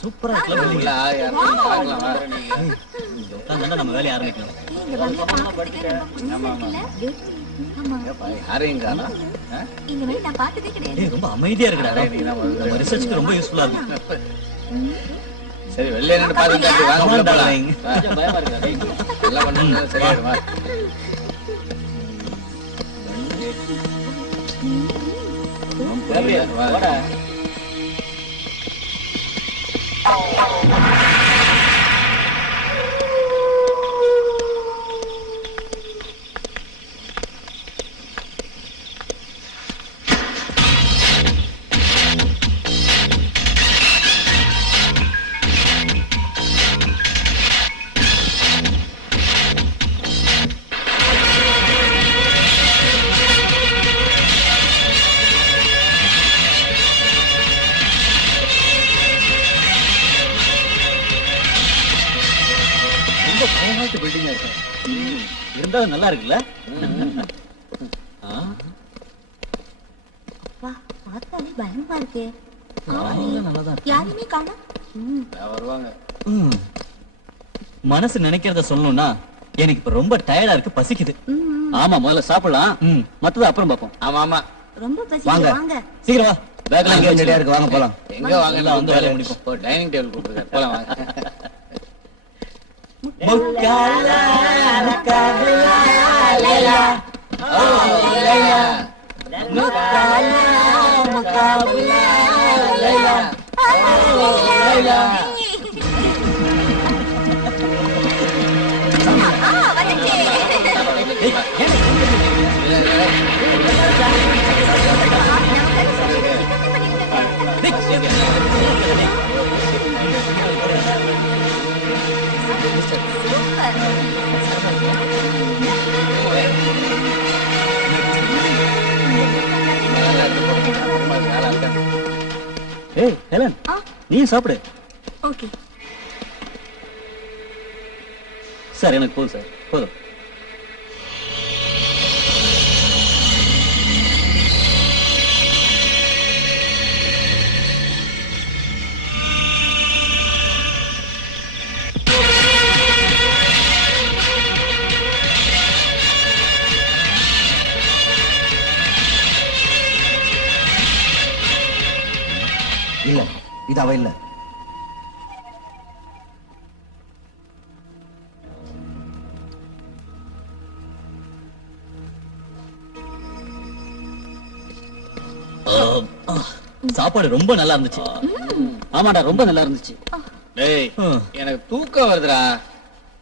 சூப்பரா நம்ம வேலையை ஆரம்பிக்கலாம். ரொம்ப அமைதியா இருக்குடா. ரிசர்ச்க்கு ரொம்ப யூஸ்ஃபுல்லா இருக்கு. சரி வெளியே நின்று பாருங்க. பயமா இருக்கு. எல்லாம் பண்ணுங்க சரியாடுமா. வாடா. இருந்தாலும் நல்லா இருக்குல்ல? பயமா இருக்கு. யாருமே காணோம். வருவாங்க. மனசு நினைக்கிறத சொல்லணும்னா எனக்கு இப்ப ரொம்ப டயர்டா இருக்கு, பசிக்குது. ஆமா, முதல்ல சாப்பிடலாம், மத்தது அப்புறம் பாப்போம். ஆமா ஆமா, ரொம்ப பசிக்குது. வாங்க சீக்கிரம் வா. பேக்ல எங்க ரெடியா இருக்கு, வாங்க போலாம். எங்க வாங்க, வந்து வேலைய முடிப்போம். டைனிங் டேபிள் கூப்பிடுங்க, போலாம் வாங்க. முக்காலா முக்காலா லைலா ஓ லைலா முக்காலா முக்காலா லைலா ஓ லைலா. ஏய் ஹெலன், நீ சாப்பிடு. ஓகே சார், எனக்கு போதும் சார், போதும். இல்ல, இது அவ இல்ல. சாப்பாடு ரொம்ப நல்லா இருந்துச்சு. ஆமாடா, ரொம்ப நல்லா இருந்துச்சு. டேய், எனக்கு தூக்கம் வருதுடா.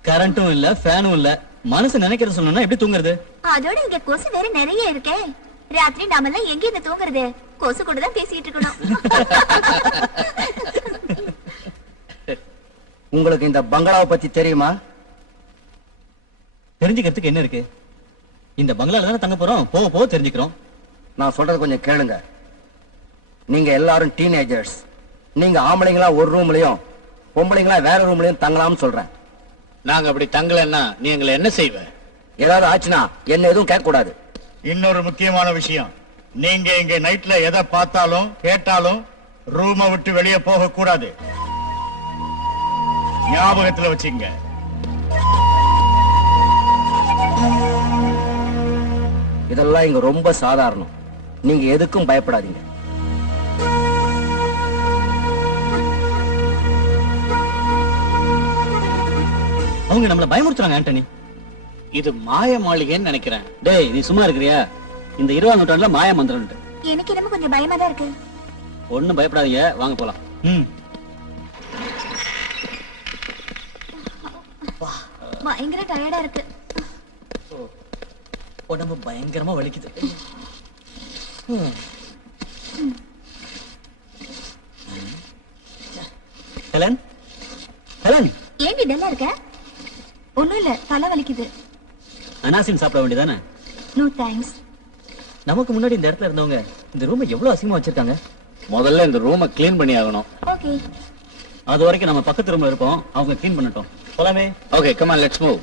கரண்ட்டும் இல்ல, ஃபேனும் இல்ல. மனசு நினைக்கிறது சொன்னா எப்படி தூங்குறது? அதோட இங்க கொசு வேற நிறைய இருக்கே. ராத்திரி நாமெல்லாம் எங்க இருந்து தூங்குறது? கொசு கூட தான் பேசிட்டு இருக்கணும். உங்களுக்கு இந்த பங்களாவை பத்தி தெரியுமா? தெரிஞ்சுக்கிறதுக்கு என்ன இருக்கு? இந்த பங்களால தானே தங்க போறோம், போக போக தெரிஞ்சுக்கிறோம். நான் சொல்றது கொஞ்சம் கேளுங்க. நீங்க எல்லாரும் டீனேஜர்ஸ். நீங்க ஆம்பளைங்களா ஒரு ரூம்லயும், பொம்பளைங்களா வேற ரூம்லயும் தங்கலாம்னு சொல்றேன். நாங்க அப்படி தங்கலன்னா நீ எங்களை என்ன செய்வ? ஏதாவது ஆச்சுன்னா என்ன எதுவும் கேட்க கூடாது. இன்னொரு முக்கியமான விஷயம், நீங்க இங்க நைட்ல எதை பார்த்தாலும் கேட்டாலும் ரூமை விட்டு வெளியே போக கூடாது. ஞாபகத்துல வச்சுங்க. இதெல்லாம் இங்க ரொம்ப சாதாரணம். நீங்க எதுக்கும் பயப்படாதீங்க. அவங்க நம்மள பயமுறுத்துறாங்க ஆண்டனி. இது மாய மாளிகைன்னு நினைக்கிறேன். டேய், நீ சும்மா இருக்கிறியா? இந்த 20ஆம் நூற்றாண்டுல மாய மந்திரம். எனக்கு என்னமோ கொஞ்சம் பயமா தான் இருக்கு. ஒண்ணும் பயப்படாதீங்க, வாங்க போலாம். பயங்கர டயர்டா இருக்கு. உடம்பு பயங்கரமா வலிக்குது. ஹெலன், ஹெலன், ஏன் டல்லா இருக்க? ஒண்ணும் இல்ல, தலை வலிக்குது. அனாசின் சாப்பிட வேண்டியதானே? No thanks. நமக்கு முன்னாடி இந்த இடத்துல இருந்தவங்க இந்த ரூமை எவ்வளவு அசிங்கமா வச்சிருக்காங்க. முதல்ல இந்த ரூமை கிளீன் பண்ணி ஆகணும். ஓகே, அது வரைக்கும் நம்ம பக்கத்து ரூம்ல இருப்போம், அவங்க கிளீன் பண்ணட்டும். போலாமே? Okay, come on, let's move.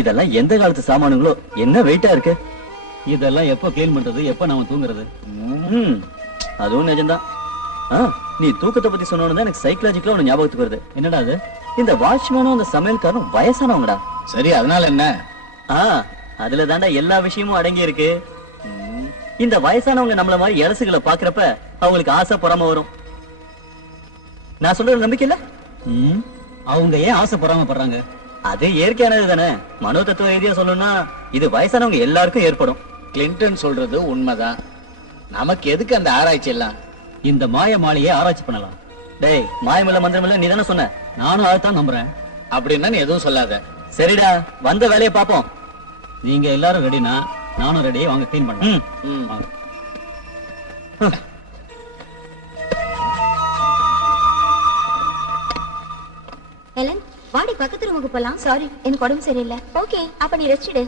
இதெல்லாம் எந்த காலத்து சாமானுங்களோ, என்ன வெயிட்டா இருக்கு. இதெல்லாம் எப்ப கிளீன் பண்றது, எப்ப நாம தூங்குறது? அதுவும் நிஜம்தான். நீ தூக்கத்தை பத்தி சொன்னோன்னு எனக்கு சைக்கலாஜிக்கலா ஒண்ணு ஞாபகத்துக்கு வருது. என்னடா அது? இந்த வாட்ச்மேனும் அந்த சமையல்காரனும் வயசானவங்கடா. சரி, அதனால என்ன? அதுல தாண்டா எல்லா விஷயமும் அடங்கி இருக்கு. இந்த வயசானவங்க நம்மள மாதிரி இலசுகளை பாக்குறப்ப அவங்களுக்கு ஆசை பொறாம வரும். நான் சொல்றது நம்பிக்கை இல்ல? அவங்க ஏன் ஆசை பொறாமப்படுறாங்க? அது இயற்கையானது தானே. மனோ தத்துவ ரீதியா சொல்லணும்னா இது வயசானவங்க எல்லாருக்கும் ஏற்படும். கிளின்டன் சொல்றது உண்மைதான். நமக்கு எதுக்கு அந்த ஆராய்ச்சி எல்லாம்? இந்த மாய மாலையை ஆராய்ச்சி பண்ணலாம். டேய், மாயமில்ல மந்திரமில்ல நீ தானே சொன்ன. நானும் அதைத்தான் நம்புறேன். அப்படின்னா நீ எதுவும் சொல்லாத. சரிடா, வந்த வேலையை பாப்போம். நீங்க எல்லாரும் ரெடினா நானும் ரெடி. வாங்க கிளீன் பண்ணலாம். ஹெலன், வாடி பக்கத்து ரூமுக்கு போலாம். சாரி, எனக்கு உடம்பு சரியில்லை. ஓகே, அப்ப நீ ரெஸ்ட் எடு.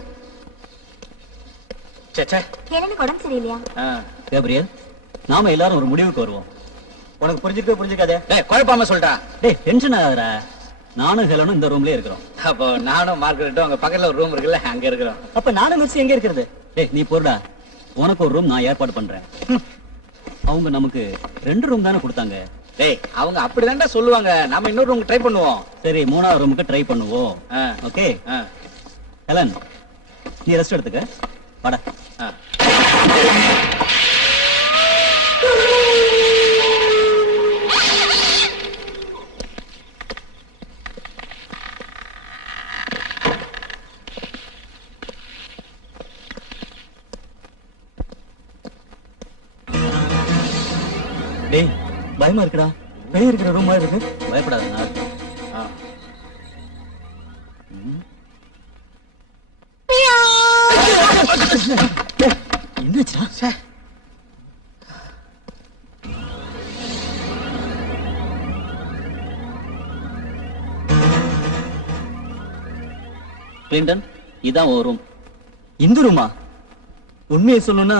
சே, ஹெலனுக்கு உடம்பு சரியில்லையா? கேப்ரியல், நாம எல்லாரும் ஒரு முடிவுக்கு வருவோம். உனக்கு புரிஞ்சுக்காதே. டேய், குழப்பாம சொல்லிட்டா. டேய், டென்ஷன் ஆகாதடா. நானும் ஹெலனும் இந்த ரூம்லயே இருக்கிறோம். அப்போ நானும் மார்கரெட்டும் அங்க பக்கத்துல ஒரு ரூம் இருக்குல்ல, அங்க இருக்கிறோம். அப்ப நானும் மிர்சி எங்க இருக்கிறது? டேய், நீ போடா. உனக்கு ஒரு ரூம் நான் ஏற்பாடு பண்றேன். அவங்க நமக்கு 2 ரூம் தானே கொடுத்தாங்க. டேய், அவங்க அப்படிதான்டா சொல்லுவாங்க. நாம இன்னொரு ரூம் ட்ரை பண்ணுவோம். சரி, 3ஆவது ரூமுக்கு ட்ரை பண்ணுவோம். ஓகே. ஹெலன், நீ ரெஸ்ட் எடுத்துக்க. வாடா. டேய், பயமா இருக்குடா. வெளிய இருக்கிற ரூம் மாதிரி இருக்கு. பயப்படாத, நான் இருக்கேன். என்னாச்சா? கிளின்டன், இதான் ஒரு ரூம். இந்த ரூமா? உண்மையை சொல்லணும்னா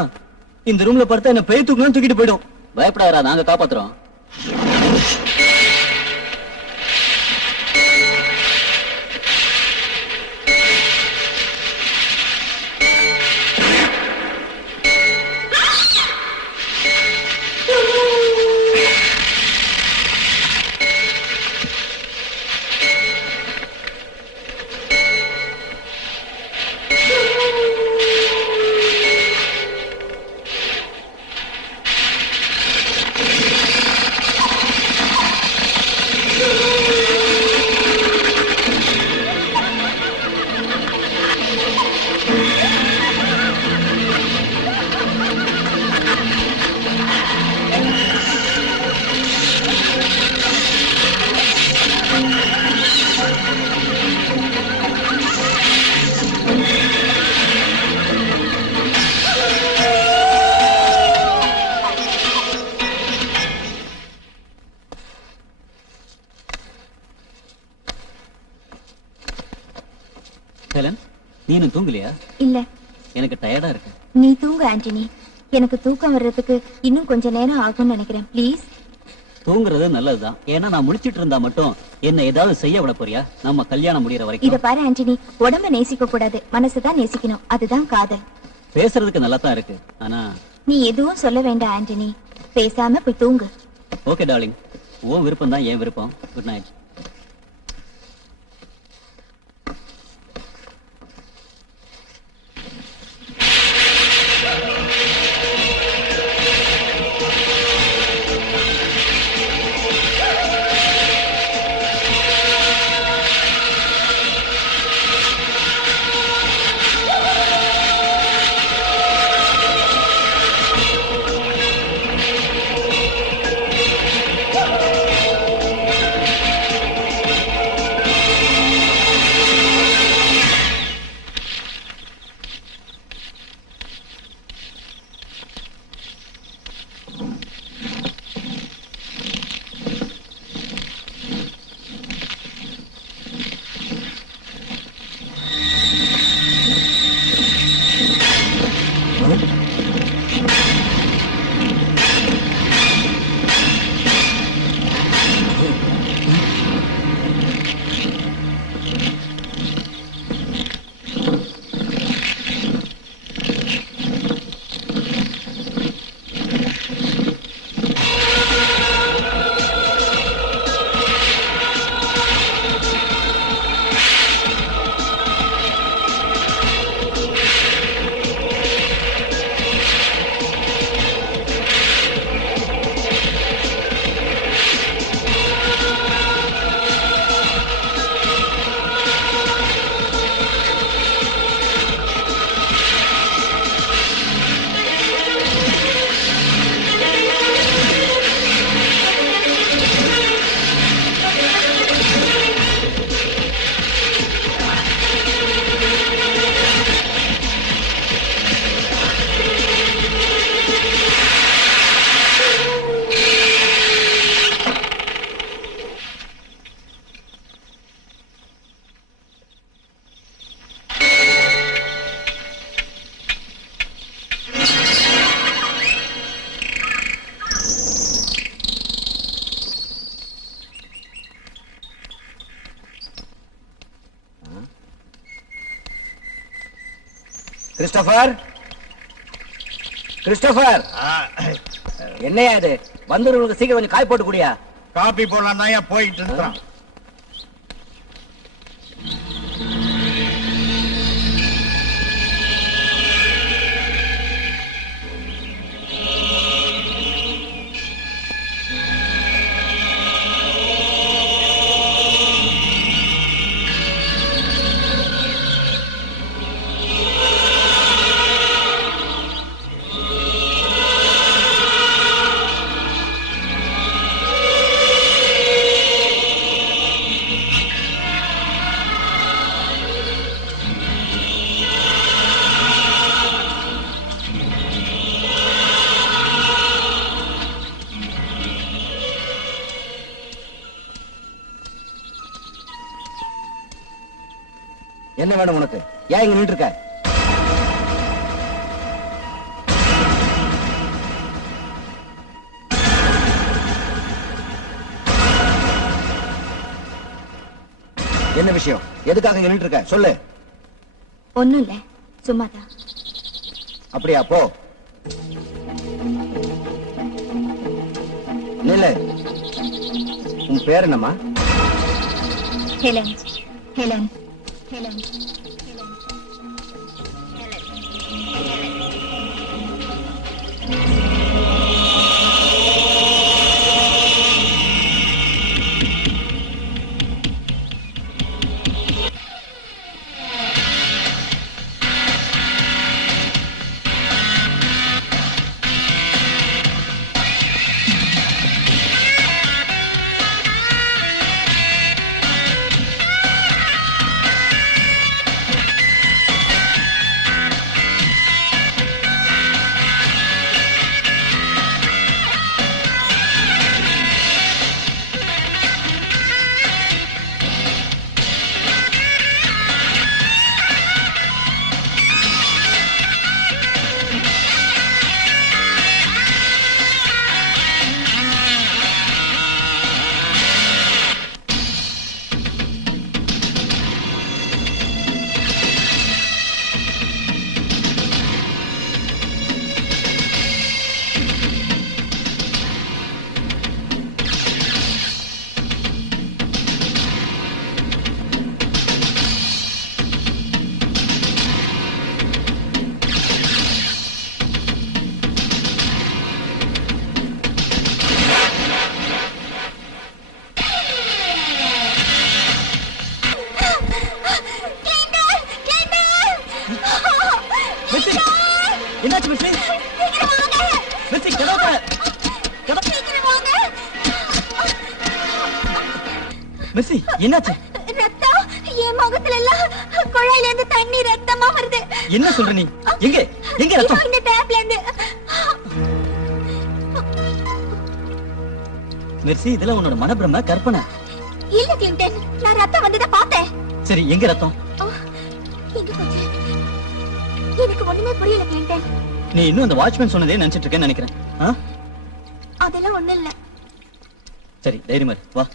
இந்த ரூம்ல பார்த்தா என்ன பேய் தூக்கணும் தூக்கிட்டு போயிடும். பயப்படாதா, நாங்க காப்பாத்துறோம். ஹெலன், நீனும் தூங்கலையா? இல்ல, எனக்கு டயர்டா இருக்கு. நீ தூங்கு ஆண்டனி. எனக்கு தூக்கம் வர்றதுக்கு இன்னும் கொஞ்ச நேரம் ஆகும்னு நினைக்கிறேன். ப்ளீஸ். தூங்குறது நல்லதுதான். ஏன்னா நான் முழிச்சிட்டு இருந்தா மட்டும் என்ன ஏதாவது செய்ய விட போறியா? நம்ம கல்யாணம் முடியற இத வரைக்கும். பாரு ஆண்டனி, உடம்ப நேசிக்க கூடாது, மனசுதான் நேசிக்கணும். அதுதான் காதல். பேசுறதுக்கு நல்லா தான் இருக்கு. ஆனா நீ எதுவும் சொல்ல வேண்டாம் ஆண்டனி. பேசாம போய் தூங்கு. ஓகே டார்லிங், உன் விருப்பம் தான் என் விருப்பம். Good night. கிறிஸ்டோபர், கிறிஸ்டோபர், என்னையா இது? வந்துருக்கு, சீக்கிரம் கொஞ்சம் காய் போட்டு குடியா. காப்பி போடலாம் தான் போயிட்டு இருக்கிறான். என்ன வேணும் உனக்கு? ஏன் இங்க நின்று இருக்க? என்ன விஷயம்? எதுக்காக இங்க நின்று இருக்க? சொல்லு. ஒண்ணும் இல்ல, சும்மாதான். அப்படியா? போ. நில்லு. உன் பேர் என்னம்மா? ஹெலன். ஹெலன். ஹெலன். என்னாச்சு மிஸ்ஸி? மிஸ்ஸி கிடக்க மிஸ்ஸி, என்னாச்சு? ரத்தம் என் முகத்துல எல்லாம் குழாயில இருந்து தண்ணி ரத்தமா வருது. என்ன சொல்ற நீ? எங்க எங்க ரத்தம்? இந்த டேப்ல இருந்து. மிர்சி, இதெல்லாம் உன்னோட மனப்பிரம, கற்பனை. இல்ல கிளின்டன், நான் ரத்தம் வந்ததை பார்த்தேன். சரி, எங்க ரத்தம்? எங்க போச்சு? எனக்கு ஒண்ணுமே புரியல கிளின்டன். நீ இன்னும் அந்த வாட்ச்மேன் சொன்னதே நினைச்சிட்டு இருக்கேன்னு நினைக்கிறேன். அதெல்லாம் ஒண்ணும் இல்ல. சரி, தைரியமா இரு, வா.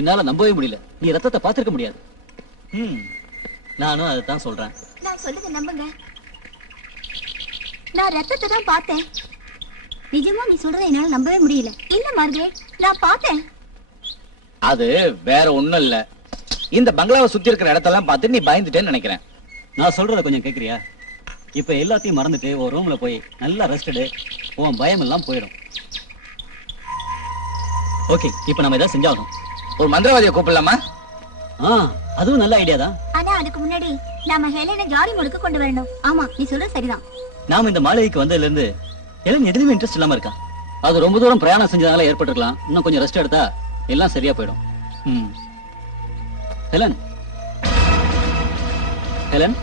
என்னால நம்பவே முடியல. நீ ரத்தத்தை பார்த்திருக்க முடியாது. நானும் அதைத்தான் சொல்றேன். நான் சொல்றதை நம்புங்க. நான் ரத்தத்தை தான் பார்த்தேன். நிஜமா நீ சொல்றதை என்னால நம்பவே முடியல. இல்ல மார்கரெட், நான் பார்த்தேன். அது வேற ஒண்ணும் இல்ல. இந்த பங்களாவை சுத்தி இருக்கிற இடத்தெல்லாம் பார்த்து நீ பயந்துட்டேன்னு நினைக்கிறேன். நான் சொல்றத கொஞ்சம் கேக்குறியா? இப்ப எல்லாத்தையும் மறந்துட்டு ஒரு ரூம்ல போய் நல்லா ரெஸ்ட் எடு. உன் பயம் எல்லாம் போயிடும். ஓகே, இப்ப நம்ம ஏதாவது செஞ்சாகணும். ஒரு மந்திரவாதியை கூப்பிடலாமா? அதுவும் நல்ல ஐடியா தான். ஆனா அதுக்கு முன்னாடி நாம ஹெலனை ஜாலி மூடுக்கு கொண்டு வரணும். ஆமா, நீ சொல்றது சரிதான். நாம இந்த மாளிகைக்கு வந்ததுல இருந்து எல்லாம் எதுலயுமே இன்ட்ரெஸ்ட் இல்லாம இருக்கா. அது ரொம்ப தூரம் பிரயாணம் செஞ்சதால ஏற்பட்டிருக்கலாம். இன்னும் கொஞ்சம் ரெஸ்ட் எடுத்தா எல்லாம் சரியா போயிடும். ஹெலன், ஹெலன்,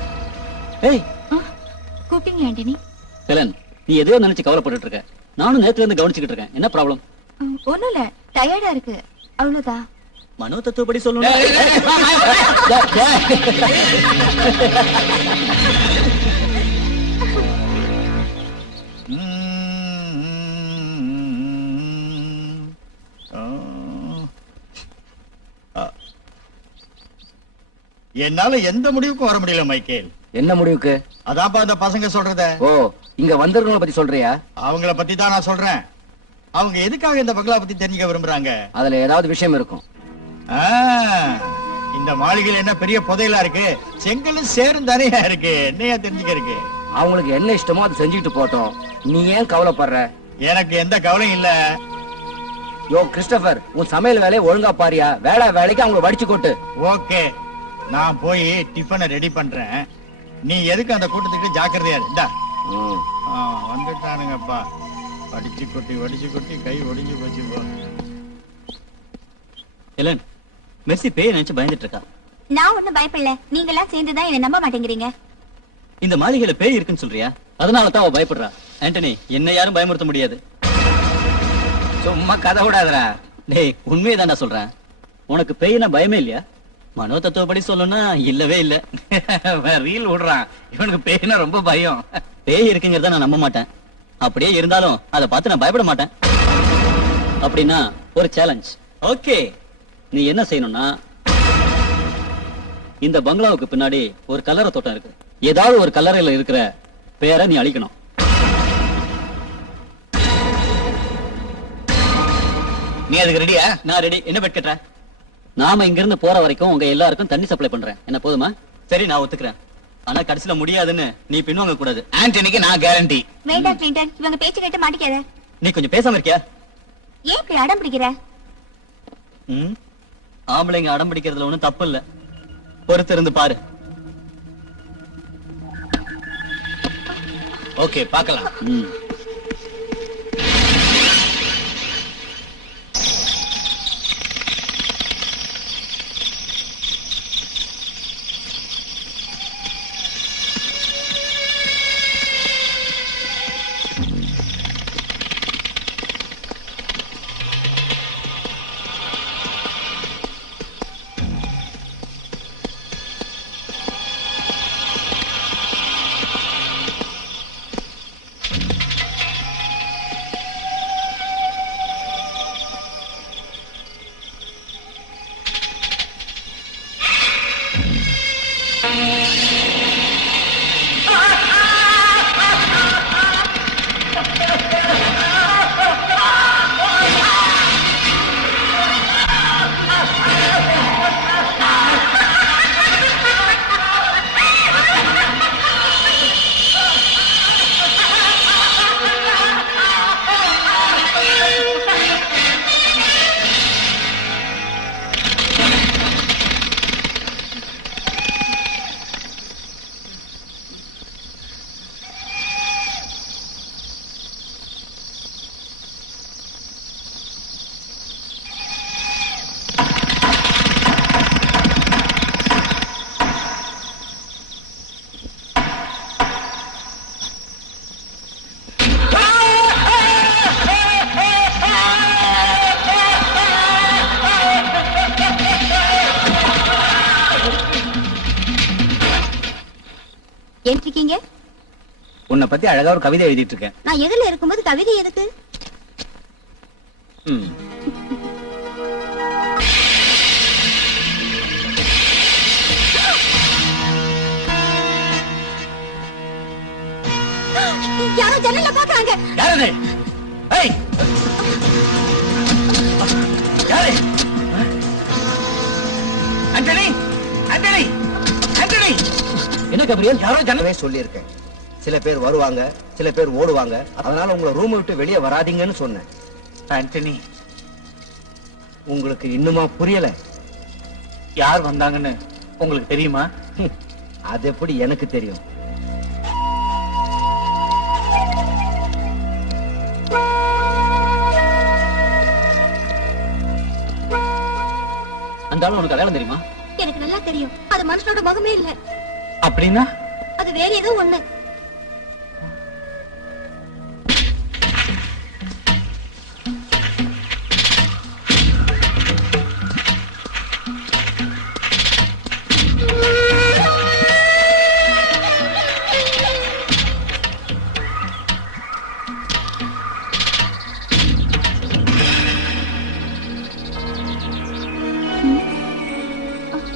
ஏய் கூப்பிட்டீங்க ஆண்டனி? ஹெலன், நீ எதையோ நினைச்சு கவலைப்பட்டுட்டு இருக்க. நானும் நேத்துல இருந்து கவனிச்சுக்கிட்டு இருக்கேன். என்ன ப்ராப்ளம்? ஒண்ணும் இல்ல, டயர்டா இருக்கு, அவ்வளவுதான். மனோ தத்துவப்படி சொல்லணும். என்னால எந்த முடிவுக்கும் வர முடியல மைக்கேல். என்ன முடிவுக்கு? அதான்ப்பா அந்த பசங்க சொல்றத. ஓ, இங்க வந்திருக்கவங்கள பத்தி சொல்றியா? அவங்கள பத்தி தான் நான் சொல்றேன். அவங்க எதுக்காக இந்த பங்களா பத்தி தெரிஞ்சுக்க விரும்புறாங்க? அதுல ஏதாவது விஷயம் இருக்கும். ஆ, இந்த மாளிகையில் என்ன பெரிய புதையலா இருக்கு, செங்கலும் சேரும் தானே இருக்கு, என்னையா தெரிஞ்சுக்க இருக்கு. அவங்களுக்கு என்ன இஷ்டமோ அதை செஞ்சுட்டு போட்டோம். நீ ஏன் கவலைப்படுற? எனக்கு எந்த கவலையும் இல்ல. யோ கிறிஸ்டபர், உன் சமையல் வேலையை ஒழுங்கா பாரியா. வேலைக்கு அவங்களை வடிச்சு கொட்டு. ஓகே, நான் போய் டிஃபனை ரெடி பண்றேன். நீ எதுக்கு அந்த கூட்டத்துக்கு ஜாக்கிரதையா இருந்தா. வந்துட்டானுங்கப்பா. வடிச்சு கொட்டி கை ஒடிஞ்சு போச்சு. போ ஹெலன், மெர்சி பேய் நினைச்சு பயந்துட்டு இருக்கா. நான் ஒண்ணும் பயப்படல, நீங்க எல்லாம் சேர்ந்துதான் என்ன நம்ப மாட்டேங்கிறீங்க. இந்த மாளிகையில பேய் இருக்குன்னு சொல்றியா? அதனால தான் அவ பயப்படுறா. ஆண்டனி, என்ன யாரும் பயமுறுத்த முடியாது. சும்மா கதை விடாதடா. டேய், உண்மையை தான் நான் சொல்றேன். உனக்கு பேய்னா பயமே இல்லையா? மனோ தத்துவப்படி சொல்லணும்னா இல்லவே இல்ல. ரீல் விடுறான். இவனுக்கு பேய்னா ரொம்ப பயம். பேய் இருக்குங்கிறத நான் நம்ப மாட்டேன். அப்படியே இருந்தாலும் அதை பார்த்து நான் பயப்பட மாட்டேன். அப்படின்னா ஒரு சேலஞ்ச். ஓகே, நீ என்ன செய்யணும்னா, இந்த பங்களாவுக்கு பின்னாடி ஒரு கல்லறை தோட்டம் இருக்கு. ஏதாவது ஒரு கல்லறையில இருக்கிற பேரை நீ அழிக்கணும். நீ அதுக்கு ரெடியா? நான் ரெடி. என்ன பெட் கட்டுற? நாம இங்க இருந்து போற வரைக்கும் உங்க எல்லாருக்கும் தண்ணி சப்ளை பண்றேன். என்ன போதுமா? சரி, நான் ஒத்துக்கிறேன். ஆனா கடைசியில முடியாதுன்னு நீ பின்வாங்க கூடாது. ஆண்டனிக்கு நான் கேரண்டி. வேண்டாம் கிளின்டன், இவங்க பேச்சு கேட்டு மாட்டிக்காத. நீ கொஞ்சம் பேசாம இருக்கியா? ஏன் இப்படி அடம் பிடிக்கிற? ஆம்பளைங்க அடம் பிடிக்கிறதுல ஒண்ணும் தப்பு இல்ல. பொறுத்து இருந்து பாரு. ஓகே, பார்க்கலாம். ஏன்றிருக்கீங்க? உன்னை பத்தி அழகா ஒரு கவிதை எழுதிட்டு இருக்கேன். நான் எதிரில இருக்கும்போது கவிதை எதுக்கு? யாரோ ஜன்னல்ல பாக்குறாங்க. யாரது? ஏய், யாரு? ஆண்டனி, ஆண்டனி, ஆண்டனி. என்ன கபிரியல்? யாரோ ஜனமே சொல்லியிருக்கேன். சில பேர் வருவாங்க, சில பேர் ஓடுவாங்க. அதனால உங்களை ரூம் விட்டு வெளியே வராதீங்கன்னு சொன்னேன். ஆண்டனி, உங்களுக்கு இன்னுமா புரியல? யார் வந்தாங்கன்னு உங்களுக்கு தெரியுமா? அது எப்படி எனக்கு தெரியும்? அந்த ஆளு உனக்கு அடையாளம் தெரியுமா? எனக்கு நல்லா தெரியும். அது மனுஷனோட முகமே இல்ல. அப்படின்னா அது வேற ஏதோ ஒண்ணு.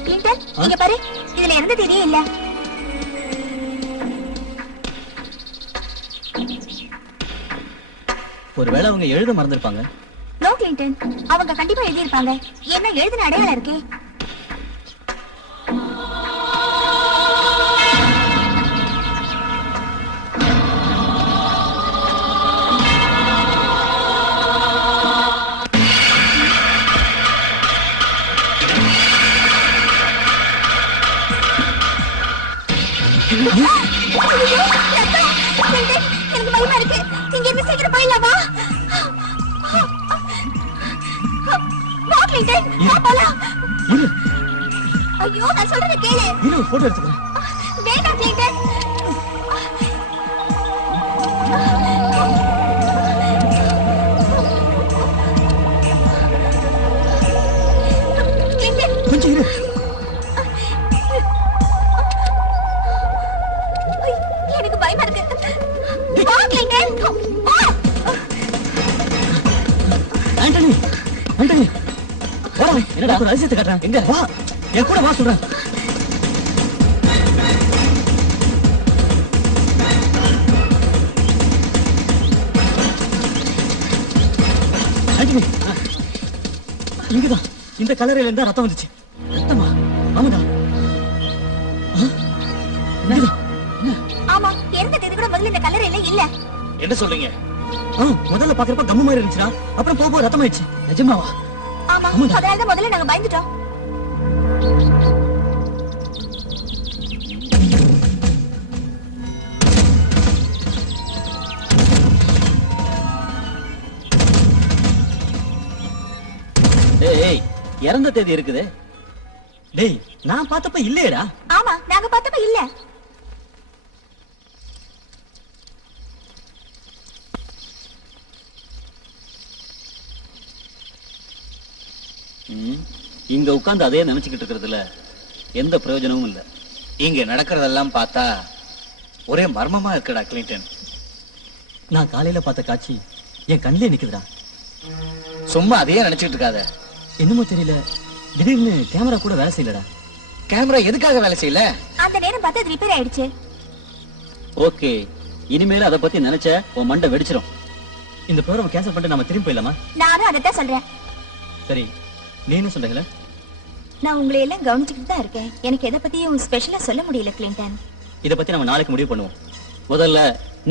கிளின்டன், இங்க பாரு. இதுல எந்த தேதியே இல்ல. ஒருவேளை அவங்க எழுத மறந்துருப்பாங்க. நோ கிளின்டன், அவங்க கண்டிப்பா எழுதியிருப்பாங்க. என்ன எழுதின அடையாளம் இருக்கே. ஐயோ, ரத்தம். கிளின்டன், எனக்கு பயமா இருக்கு. இங்க இருந்து சீக்கிரம் போயிடலாமா? வா கிளின்டன், வா போலாம். இரு ஐயோ, நான் சொல்றத கேளு. இரு போட்டோ எடுத்துக்கிறேன். வேண்டாம் கிளின்டன். கிளின்டன், கொஞ்சம் இரு. எனக்கு பயமா இருக்கு. வா கிளின்டன், வா. ஆண்டனி, ஆண்டனி, வாடா. என்னடா ஒரு அதிசயத்தை காட்டுறேன். எங்க வா, என் கூட வா சொல்றேன். ஆண்டனி, இங்கதான் இந்த கலரையில இருந்தா ரத்தம் வந்துச்சு. ரத்தமா? ஆமாடா. இங்கதான். ஆமா, எந்த தேதி கூட முதல்ல இந்த கல்லறையில இல்ல. என்ன சொல்றீங்க? முதல்ல பாக்குறப்ப கம்மு மாதிரி இருந்துச்சுடா. அப்புறம் போக போக ரத்தம் ஆயிடுச்சு. நிஜமாவா? ஆமா, அதனாலதான் முதல்ல நாங்க பயந்துட்டோம். டேய், இறந்த தேதி இருக்குது. டேய், நான் பார்த்தப்ப இல்லையேடா. ஆமா, நாங்க பார்த்தப்ப இல்ல. இங்க உட்கார்ந்து அதே நினைச்சுக்கிட்டு இருக்கிறதுல எந்த பிரயோஜனமும் இல்ல. இங்க நடக்கிறதெல்லாம் பார்த்தா ஒரே மர்மமா இருக்குடா கிளின்டன். நான் காலையில பார்த்த காட்சி என் கண்ணிலே நிக்குதுடா. சும்மா அதையே நினைச்சிட்டு இருக்காத. என்னமோ தெரியல, திடீர்னு கேமரா கூட வேலை செய்யலடா. கேமரா எதுக்காக வேலை செய்யல? அந்த நேரம் பார்த்து அது ரிப்பேர் ஆயிடுச்சு. ஓகே, இனிமேல அதை பத்தி நினைச்ச உன் மண்டை வெடிச்சிடும். இந்த ப்ரோகிராம் கேன்சல் பண்ணிட்டு நாம திரும்பி போயிடலாமா? நானும் அதைத்தான் சொல்றேன். சரி, நீ என்ன சொல்றீங்களா? நான் உங்களை எல்லாம் கவனிச்சுக்கிட்டு தான் இருக்கேன். எனக்கு எதை பத்தியும் ஸ்பெஷலா சொல்ல முடியல கிளின்டன். இத பத்தி நம்ம நாளைக்கு முடிவு பண்ணுவோம். முதல்ல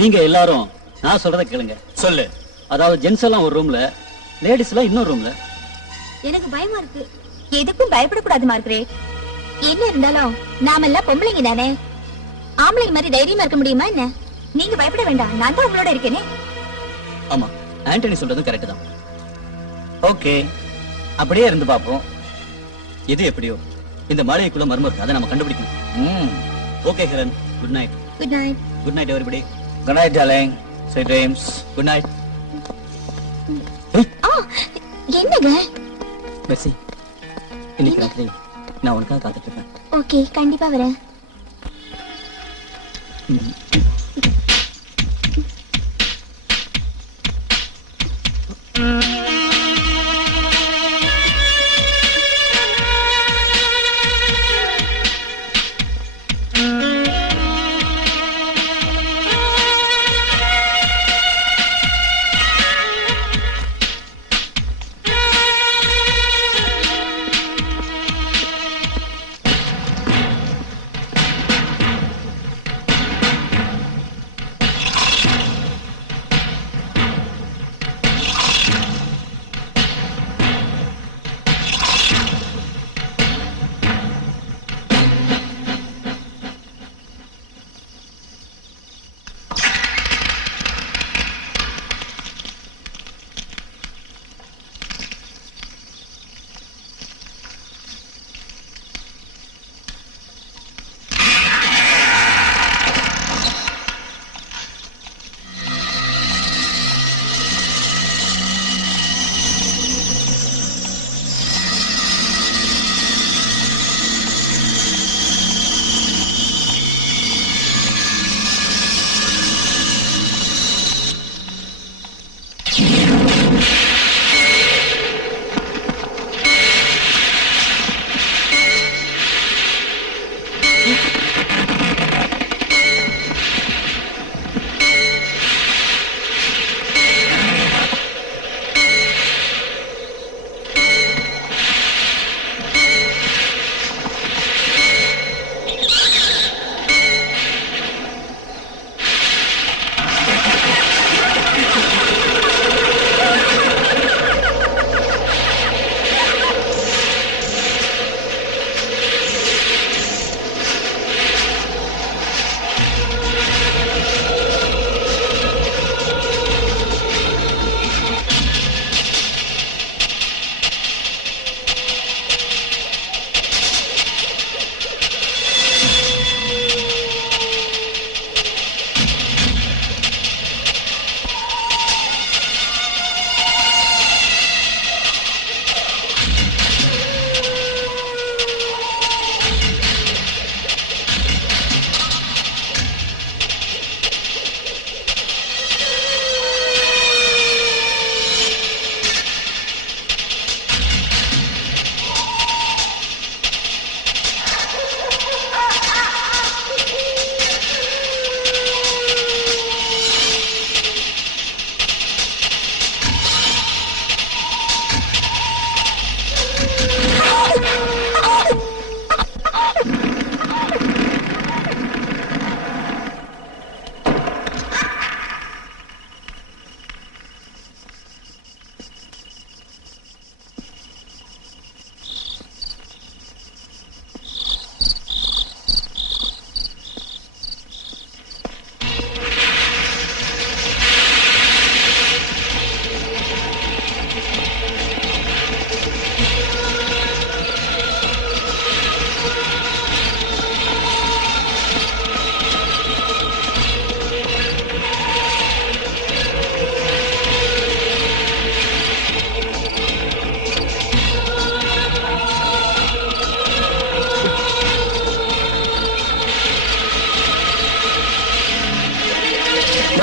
நீங்க எல்லாரும் நான் சொல்றத கேளுங்க. சொல்லு. அதாவது ஜென்ஸ் எல்லாம் ஒரு ரூம்ல, லேடிஸ் எல்லாம் இன்னொரு ரூம்ல. எனக்கு பயமா இருக்கு. எதுக்கும் பயப்படக்கூடாது மார்கரெட். என்ன இருந்தாலும் நாம எல்லாம் பொம்பளைங்க தானே. ஆம்பளைங்க மாதிரி தைரியமா இருக்க முடியுமா என்ன? நீங்க பயப்பட வேண்டாம், நான் தான் உங்களோட இருக்கேனே. ஆமா, ஆண்டனி சொல்றதும் கரெக்ட் தான். ஓகே, அப்படியே இருந்து பாப்போம். எது எப்படியோ இந்த மாளிகைக்குள்ள மர்மம் இருக்கு, அதை நம்ம கண்டுபிடிக்கணும். Okay Helen, good night. Good night. Good night everybody. Good night darling. Sweet dreams. Good night. என்னங்க? மெர்சி, இன்னைக்கு ராத்திரி நான் உனக்காக காத்துட்டு இருப்பேன். ஓகே, கண்டிப்பா வரேன்.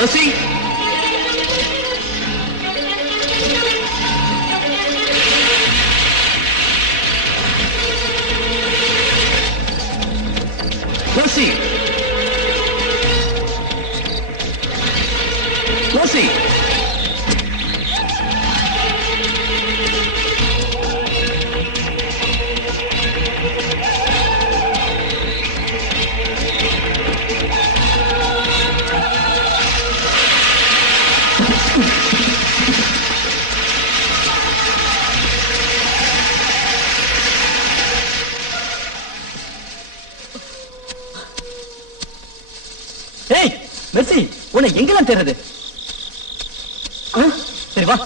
Mercy! Mercy! Mercy! ஏய் மெர்சி, உன்னை எங்கெல்லாம் தேடுறது? சரி வா.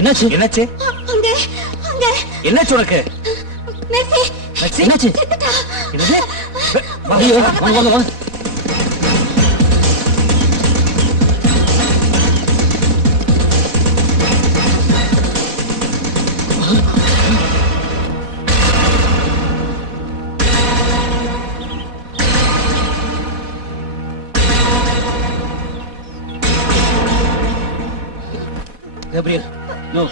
என்னாச்சு? என்னாச்சு? அங்க அங்க என்னாச்சு உனக்கு? மெர்சி மெர்சி, என்னாச்சு? செத்துட்டா. என்னது? ஐயோ, வாங்க வாங்க வாங்க. Gabriel, no.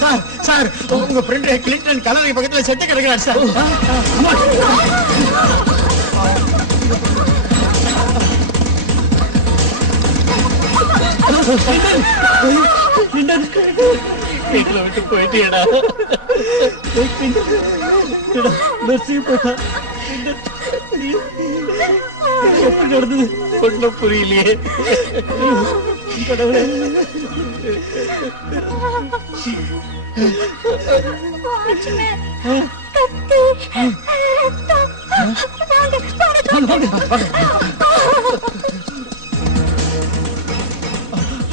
சார் சார் உங்க ஃப்ரெண்ட் கிளின்டன் கல்லறை பக்கத்துல செத்து கிடக்குறாரு சார். எங்களை விட்டு போயிட்டேடா. எப்படி நடந்தது ஒண்ணும் புரியலையே. கடவுளே.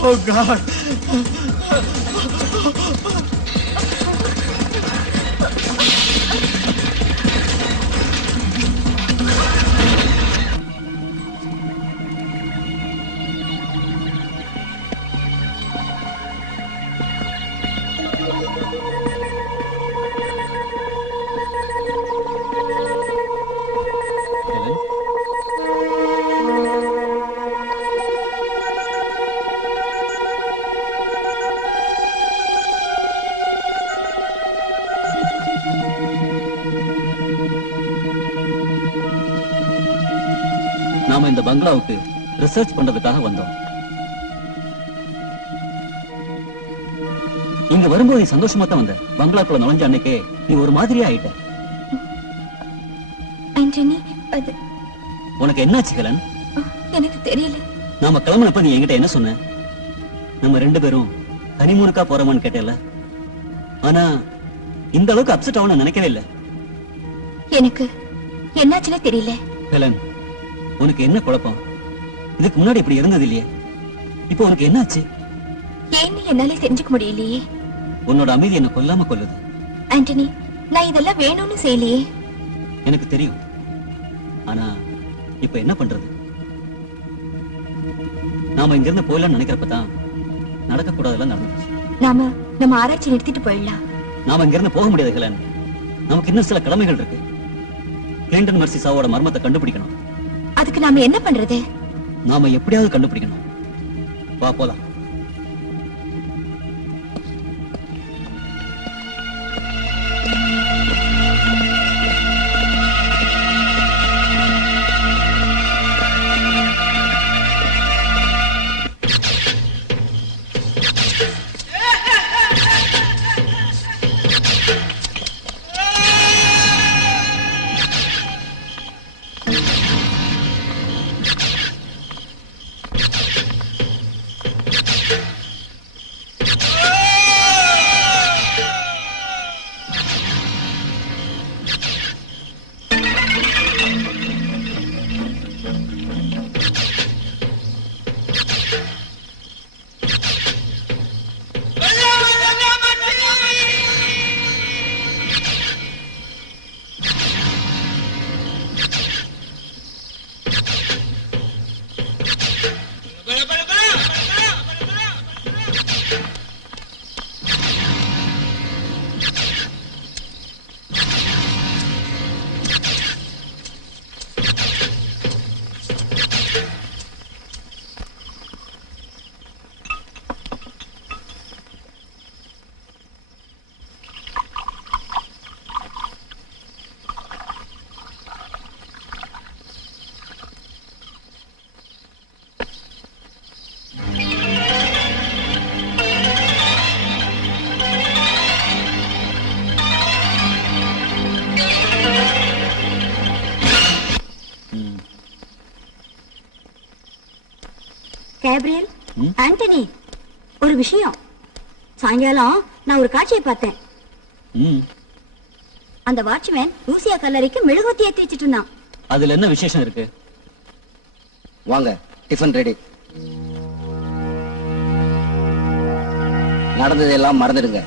Oh God. நாம இந்த பங்களாவுக்கு ரிசர்ச் பண்றதுக்காக வந்தோம். இங்க வரும்போது நீ சந்தோஷமா தான் வந்த. பங்களாக்குள்ள நுழைஞ்ச அன்னைக்கே நீ ஒரு மாதிரியா ஆயிட்ட. ஆண்டனி, அது உனக்கு என்னாச்சு ஹெலன்? எனக்கு தெரியல. நாம கிளம்பினப்ப நீ என்கிட்ட என்ன சொன்ன? நம்ம 2 பேரும் ஹனிமூனுக்கா போறோமான்னு கேட்டேல்ல. ஆனா இந்த அளவுக்கு அப்செட் ஆகணும்னு நினைக்கவே இல்லை. எனக்கு என்னாச்சுன்னு தெரியல. ஹெலன், உனக்கு என்ன குழப்பம்? இதுக்கு முன்னாடி இப்படி இருந்தது இல்லையே. இப்போ உனக்கு என்னாச்சு? ஏன்னு என்னாலே தெரிஞ்சுக்க முடியலையே. உன்னோட அமைதி என்ன கொல்லாம கொல்லுது. ஆண்டனி, நான் இதெல்லாம் வேணும்னு செய்யலையே. எனக்கு தெரியும். ஆனா இப்ப என்ன பண்றது? நாம இங்க இருந்து போயிடலாம்னு நினைக்கிறப்பதான் நடக்க கூடாதெல்லாம் நடந்துச்சு. நம்ம ஆராய்ச்சி நிறுத்திட்டு போயிடலாம். நாம இங்க இருந்து போக முடியாது ஹெலன். நமக்கு இன்னும் சில கடமைகள் இருக்கு. கிளின்டன் மெர்சி சாவோட மர்மத்தை கண்டுபிடிக்கணும். அதுக்கு நாம என்ன பண்றது? நாம எப்படியாவது கண்டுபிடிக்கணும். வா போலாம். கேப்ரியல், ஆண்டனி, ஒரு விஷயம். சாயங்காலம் நான் ஒரு காட்சியை பார்த்தேன். அந்த வாட்ச்மேன் லூசியா கல்லறைக்கு மெழுகுவர்த்தி ஏத்தி வச்சிட்டு இருந்தான். அதுல என்ன விசேஷம் இருக்கு? வாங்க, டிஃபன் ரெடி. நடந்ததெல்லாம் மறந்துடுங்க.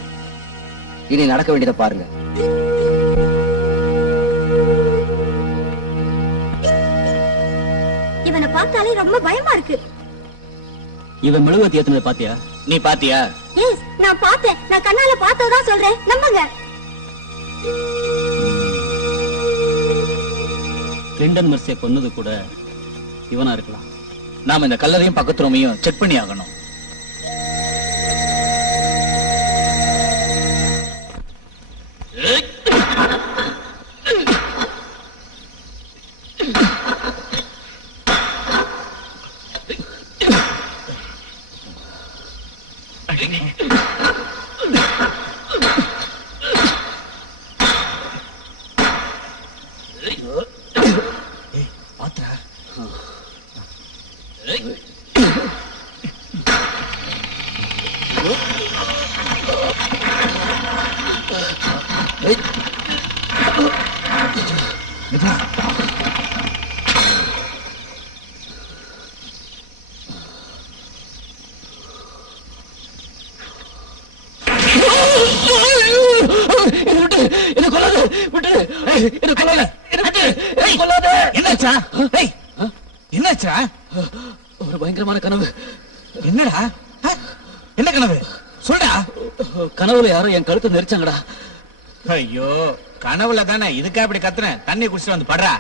இனி நடக்க வேண்டியதை பாருங்க. இவனை பார்த்தாலே ரொம்ப பயமா இருக்கு. இவன் மெழுகுவர்த்தி ஏத்துனதை பாத்தியா? நீ பாத்தியா? எஸ், நான் பார்த்தேன். நான் கண்ணால பார்த்ததான் சொல்றேன். நம்புங்க. கிளின்டன் மெர்சியை கொன்னது கூட இவனா இருக்கலாம். நாம இந்த கல்லறையும் பக்கத்து ரூமையும் செக் பண்ணி ஆகணும். என்னாச்சா? என்னாச்சா? ஒரு பயங்கரமான கனவு. என்னடா? என்ன கனவு சொல்டா. கனவுல யாரோ என் கழுத்தை நெரிச்சாங்கடா. ஐயோ, கனவுல தானே. இதுக்கா இப்படி கத்துன? தண்ணி குடிச்சிட்டு வந்து படுறா.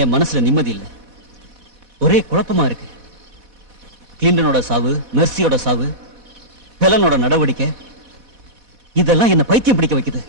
என் மனசுல நிம்மதி இல்ல, ஒரே குழப்பமா இருக்கு. கிளின்டனோட சாவு, மெர்சியோட சாவு, ஹெலனோட நடவடிக்கை, இதெல்லாம் என்ன பைத்தியம் பிடிக்க வைக்குது.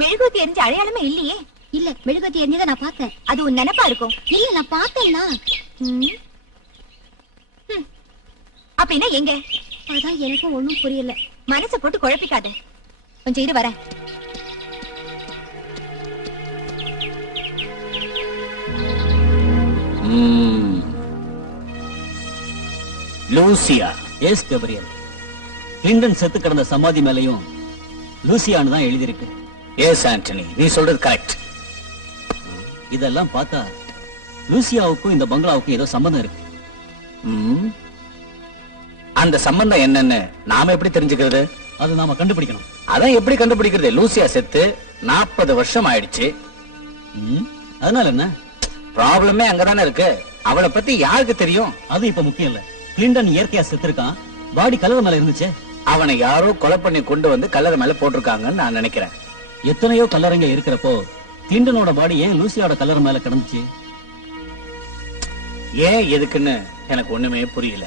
மெழுகுவத்தி எரிஞ்ச அடையாளமே இல்லையே. இல்ல, மெழுகுவத்தி எரிஞ்சதை நான் பார்த்தேன். அது உன் நினைப்பா இருக்கும். இல்ல, நான் பார்த்தேன்னா. அப்படின்னா எங்க? அதான் எனக்கும் ஒண்ணும் புரியல. மனசை போட்டு குழப்பிக்காத. கொஞ்சம் இரு, வரேன். லூசியா. எஸ் கேப்ரியல், கிளின்டன் செத்து கிடந்த சமாதி மேலையும் லூசியான்னு தான் எழுதியிருக்கு. எஸ் ஆண்டனி, நீ சொல்றது கரெக்ட். இதெல்லாம் பார்த்தா லூசியாவுக்கும் இந்த பங்களாவுக்கும் ஏதோ சம்பந்தம் இருக்கு. அந்த சம்பந்தம் என்னன்னு நாம எப்படி தெரிஞ்சுக்கிறது? அது நாம கண்டுபிடிக்கணும். அதான் எப்படி கண்டுபிடிக்கிறது? லூசியா செத்து 40 வருஷம் ஆயிடுச்சு. அதனால என்ன? ப்ராப்ளமே அங்கதானே இருக்கு. அவளை பத்தி யாருக்கு தெரியும்? அது இப்ப முக்கியம் இல்ல. கிளின்டன் இயற்கையா செத்துருக்கான். பாடி கல்லறை மேல இருந்துச்சு. அவனை யாரோ கொலை பண்ணி கொண்டு வந்து கல்லறை மேல போட்டிருக்காங்கன்னு நான் நினைக்கிறேன். எத்தனையோ கல்லறைங்க இருக்கிறப்போ கிளின்டனோட பாடி ஏன் லூசியோட கல்லறை மேல கிடந்துச்சு? ஏன் எதுக்குன்னு எனக்கு ஒண்ணுமே புரியல.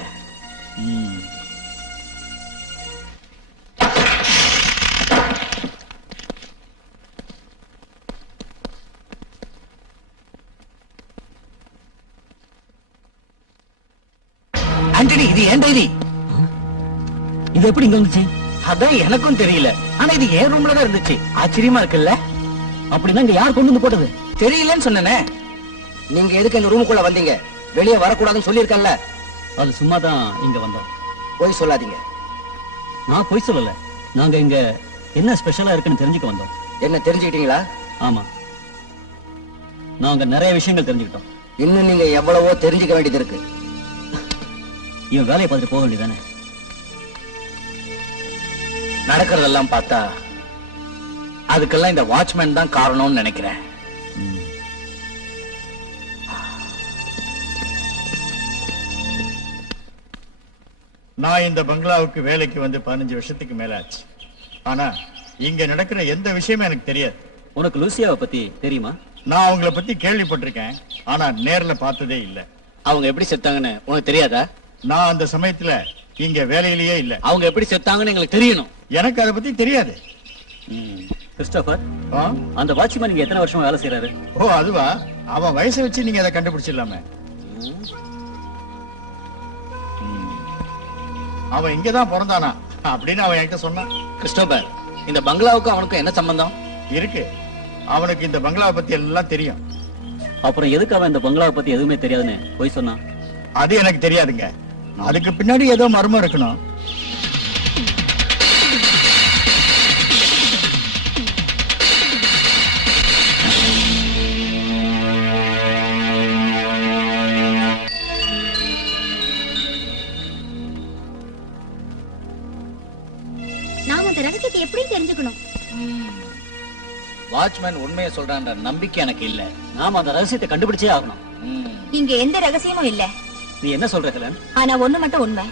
ஆண்டனி, இது ஏன் டைரி? இது எப்படி இங்க வந்துச்சு? அதான் எனக்கும் தெரியல. ஆனா இது என் ரூம்ல தான் இருந்துச்சு. ஆச்சரியமா இருக்குல்ல? அப்படின்னா இங்க யார் கொண்டு வந்து போட்டது? தெரியலன்னு சொன்னனே. நீங்க எதுக்கு இந்த ரூமுக்குள்ள வந்தீங்க? வெளியே வரக்கூடாதுன்னு சொல்லியிருக்கேன்ல. அது சும்மா தான் இங்க வந்தோம். போய் சொல்லாதீங்க. நான் போய் சொல்லல. நாங்க இங்க என்ன ஸ்பெஷலா இருக்குன்னு தெரிஞ்சுக்க வந்தோம். என்ன தெரிஞ்சுக்கிட்டீங்களா? ஆமா, நாங்க நிறைய விஷயங்கள் தெரிஞ்சுக்கிட்டோம். இன்னும் நீங்க எவ்வளவோ தெரிஞ்சுக்க வேண்டியது இருக்கு. இவன் வேலையை பார்த்துட்டு போக வேண்டியதானே? நடக்கிறதெல்லாம் பார்த்தா அதுக்கெல்லாம் இந்த வாட்ச்மேன் தான் காரணம்னு நினைக்கிறேன். நான் இந்த பங்களாவுக்கு வேலைக்கு வந்து 15 வருஷத்துக்கு மேல ஆச்சு. ஆனா இங்க நடக்கிற எந்த விஷயமும் எனக்கு தெரியாது. உனக்கு லூசியாவை பத்தி தெரியுமா? நான் அவங்கள பத்தி கேள்விப்பட்டிருக்கேன், ஆனா நேர்ல பார்த்ததே இல்ல. அவங்க எப்படி செத்தாங்கன்னு உனக்கு தெரியாதா? நான் அந்த சமயத்துல இங்க வேலையிலேயே இல்ல. அவங்க எப்படி செத்தாங்கன்னு எங்களுக்கு தெரியணும். எனக்கு அதை பத்தி தெரியாது. கிறிஸ்டோபர், ஆ? அந்த வாட்ச்மேன் இங்க எத்தனை வருஷமா வேலை செய்யறாரு? ஓ அதுவா? அவன் வயசை வச்சு நீங்க அதை கண்டுபிடிச்சிடலாமே. அவன் இங்கதான் பிறந்தானா அப்படின்னு அவன் என்கிட்ட சொன்னான். கிறிஸ்டோபர், இந்த பங்களாவுக்கும் அவனுக்கும் என்ன சம்பந்தம் இருக்கு. அவனுக்கு இந்த பங்களாவை பத்தி எல்லாம் தெரியும். அப்புறம் எதுக்கு அவன் இந்த பங்களாவை பத்தி எதுவுமே தெரியாதுன்னு போய் சொன்னான்? அது எனக்கு தெரியாதுங்க. அதுக்கு பின்னாடி ஏதோ மர்மம் இருக்கணும். நாம அந்த ரகசியத்தை எப்படி தெரிஞ்சுக்கணும்? வாட்ச்மேன் உண்மையை சொல்றான்ற நம்பிக்கை எனக்கு இல்ல. நாம அந்த ரகசியத்தை கண்டுபிடிச்சே ஆகணும். இங்க எந்த ரகசியமும் இல்ல. நீ என்ன சொல்ற ஹெலன்? ஆனா ஒண்ணு மட்டும் உண்மை.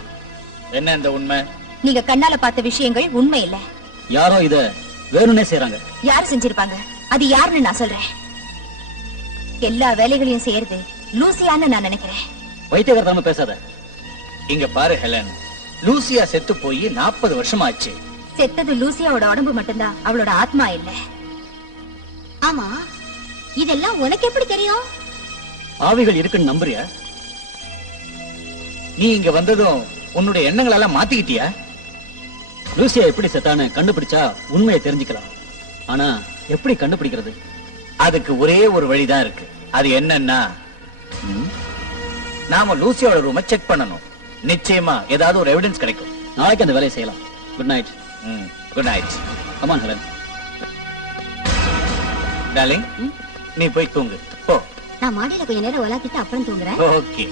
என்ன இந்த உண்மை? நீங்க கண்ணால பார்த்த விஷயங்கள் உண்மை இல்ல. யாரோ இத வேணும்னே செய்றாங்க. யார் செஞ்சிருப்பாங்க? அது யாருன்னு நான் சொல்றேன். எல்லா வேலைகளையும் செய்யறது லூசியான்னு நான் நினைக்கிறேன். வைத்தியகாரத்தனமா பேசாத. இங்க பாரு ஹெலன், லூசியா செத்து போய் 40 வருஷம் ஆச்சு. செத்தது லூசியாவோட உடம்பு மட்டும்தான், அவளோட ஆத்மா இல்ல. ஆமா, இதெல்லாம் உனக்கு எப்படி தெரியும்? ஆவிகள் இருக்குன்னு நம்புறியா? நீ இங்க வந்ததும் உன்னுடைய எண்ணங்கள் எல்லாம் மாத்திக்கிட்டியா? லூசியா எப்படி செத்தான்னு கண்டுபிடிச்சா உண்மையை தெரிஞ்சுக்கலாம். ஆனா எப்படி கண்டுபிடிக்கிறது? அதுக்கு ஒரே ஒரு வழிதான் இருக்கு. அது என்னன்னா, நாம லூசியோட ரூமை செக் பண்ணணும். நிச்சயமா ஏதாவது ஒரு எவிடன்ஸ் கிடைக்கும். நாளைக்கு அந்த வேலையை செய்யலாம். Good night. Good night. Come on Helen. Darling, நீ போய் தூங்கு போ. நான் மாடியில கொஞ்ச நேரம் விளையாடிட்டு அப்புறம் தூங்குறேன். Okay.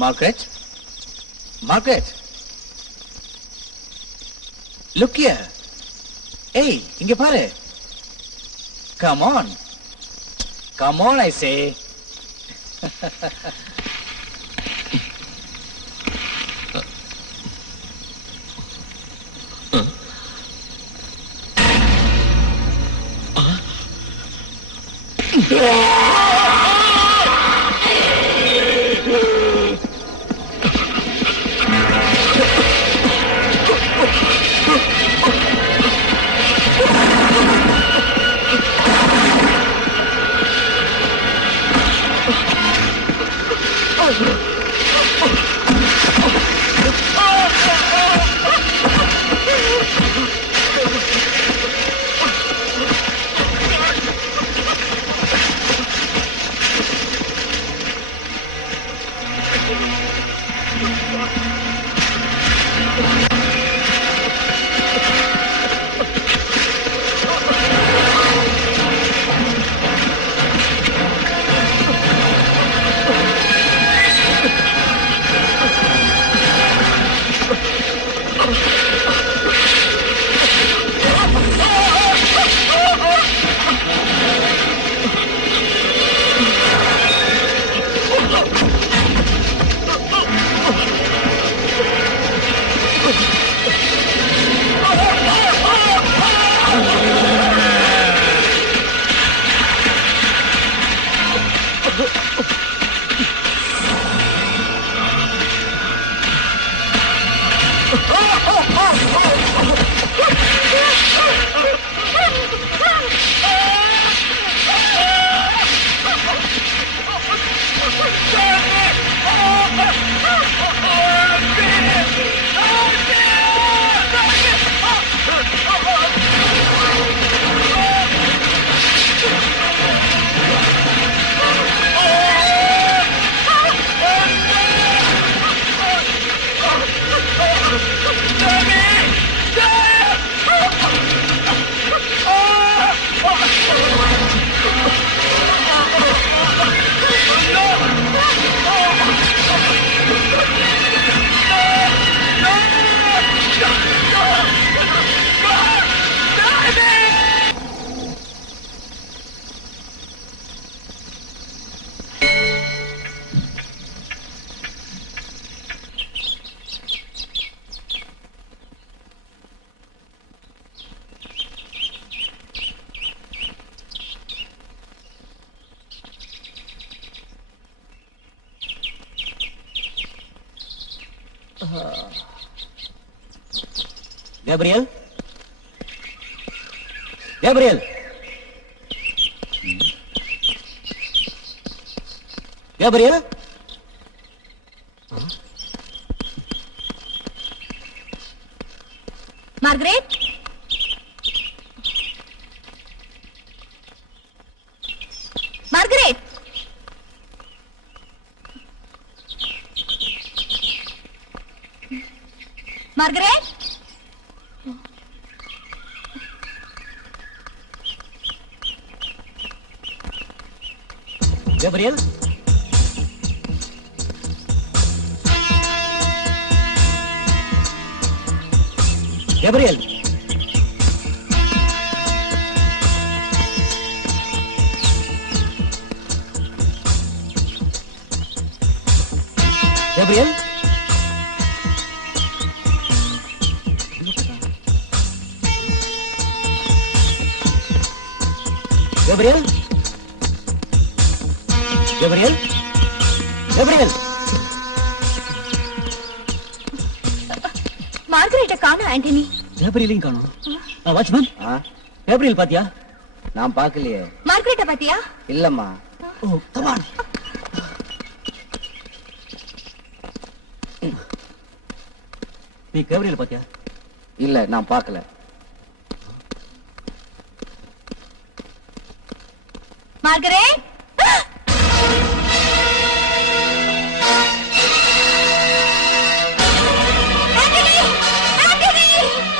Margaret, Margaret, look here. ஏய், இங்க பாரு. Come on, come on I say. Gabriel? Gabriel? Gabriel? Margaret? Margaret? Margaret? Gabriel? Gabriel? Gabriel? Gabriel? Gabriel? Gabriel? மார்கரெட்ட காணோம் ஆண்டனி. Gabriel காணோம். வாட்ச்மேன், ஆ, Gabriel பாத்தியா? நான் பார்க்கலையே. மார்கரெட்ட பாத்தியா? இல்லம்மா. ஓ, come on. நீ Gabriel பாத்தியா? இல்ல, நான் பார்க்கல. மார்கரெட்?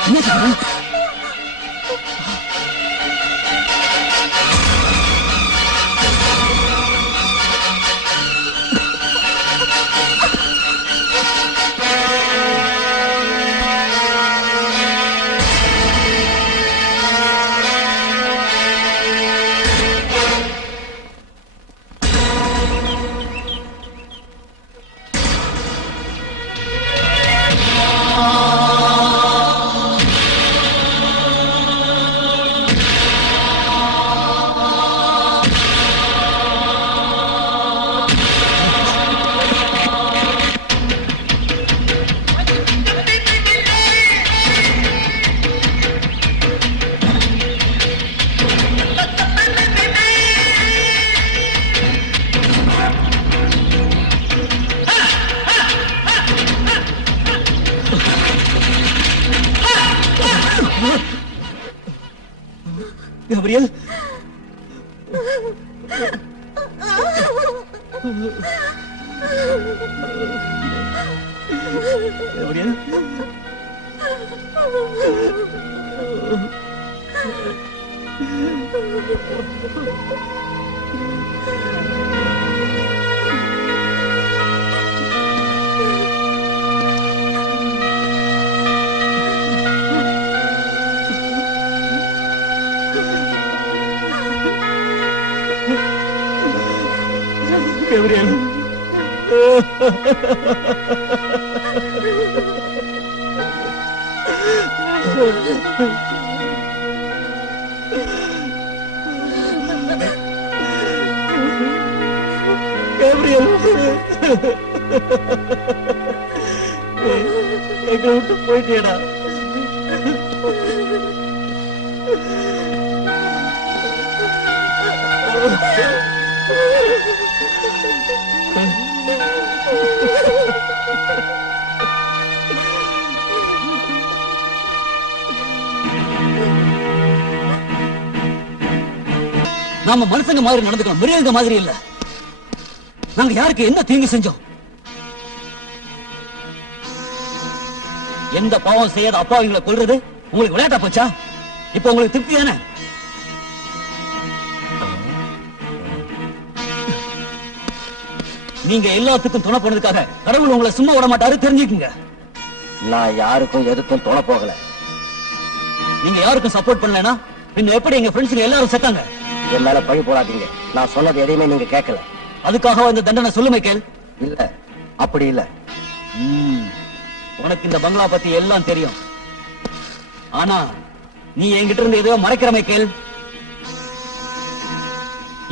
என்ன சொல்ற? Gabriel, Gabriel, Gabriel. கபிரியல், எங்களை விட்டு போயிட்டேடா. நாம மனுஷங்க மாதிரி நடந்துக்கலாம், மிருகங்க மாதிரி இல்ல. நாங்க யாருக்கு என்ன தீங்கு செஞ்சோம்? எந்த பாவம் செய்யாத அப்பாவிங்களை கொல்றது உங்களுக்கு விளையாட்டா போச்சா? இப்ப உங்களுக்கு திருப்தி தானே? நீங்க எல்லாத்துக்கும் துணை போனதுக்காக கடவுள் உங்களை சும்மா விட மாட்டாரு, தெரிஞ்சுக்குங்க. நான் யாருக்கும் எதுக்கும் தொலை போகல. நீங்க யாருக்கும் சப்போர்ட் பண்ணலனா பின்ன எப்படி எங்க ஃப்ரெண்ட்ஸ்ங்க எல்லாரும் செத்தாங்க? என் மேல பழி போடாதீங்க. நான் சொன்னது எதையுமே நீங்க கேட்கல. அதுக்காக இந்த தண்டனை சொல்லு மைக்கேல். இல்ல, அப்படி இல்ல. உனக்கு இந்த பங்களா பத்தி எல்லாம் தெரியும். ஆனா நீ என்கிட்ட இருந்து எதையோ மறைக்கிற மைக்கேல்.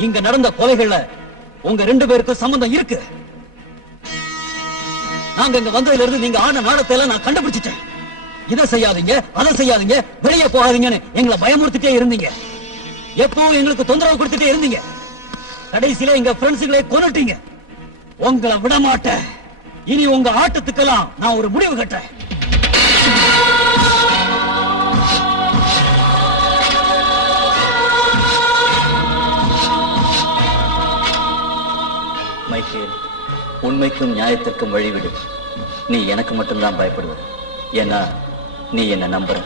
இங்க நடந்த கொலைகள்ல உங்க 2 பேருக்கும் சம்பந்தம் இருக்கு. நாங்க இங்க வந்ததுல இருந்து நீங்க ஆன நாடத்தை எல்லாம் நான் கண்டுபிடிச்சிட்டேன். இதை செய்யாதீங்க, அதை செய்யாதீங்க, வெளியே போகாதீங்கன்னு எங்களை பயமுறுத்திட்டே இருந்தீங்க. எப்பவும் எங்களுக்கு தொந்தரவு கொடுத்துட்டே இருந்தீங்க. கடைசியில எங்க ஃப்ரெண்ட்ஸுகளை கொன்னுட்டீங்க. உங்களை விட மாட்டேன். இனி உங்க ஆட்டத்துக்கெல்லாம் நான் ஒரு முடிவு கட்டுறேன். மைக்கேல், உண்மைக்கும் நியாயத்திற்கும் வழிவிடு. நீ எனக்கு மட்டும்தான் பயப்படுவ. ஏன்னா நீ என்ன நம்புற.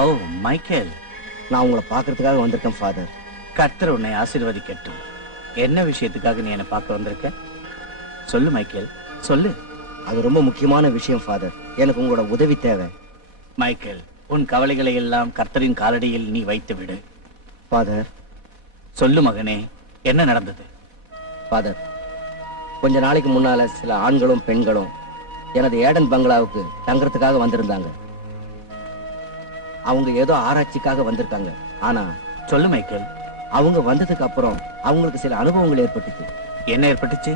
ஓ மைக்கேல், நான் உங்களை பார்க்கறதுக்காக வந்திருக்கேன் ஃபாதர். கர்த்தர் உன்னை ஆசீர்வதிக்கட்டும். என்ன விஷயத்துக்காக நீ என்ன பார்க்க வந்திருக்க? சொல்லு மைக்கேல், சொல்லு. அது ரொம்ப முக்கியமான விஷயம் ஃபாதர். எனக்கு உங்களோட உதவி தேவை. மைக்கேல், உன் கவலைகளை எல்லாம் கர்த்தரின் காலடியில் நீ வைத்து விடு. ஃபாதர். சொல்லு மகனே, என்ன நடந்தது? ஃபாதர், கொஞ்ச நாளைக்கு முன்னால சில ஆண்களும் பெண்களும் எனது ஏடன் பங்களாவுக்கு தங்கறதுக்காக வந்திருந்தாங்க. அவங்க ஏதோ ஆராய்ச்சிக்காக வந்திருக்காங்க. ஆனா சொல்லு மைக்கேல். அவங்க வந்ததுக்கு அப்புறம் அவங்களுக்கு சில அனுபவங்கள் ஏற்பட்டுச்சு. என்ன ஏற்பட்டுச்சு?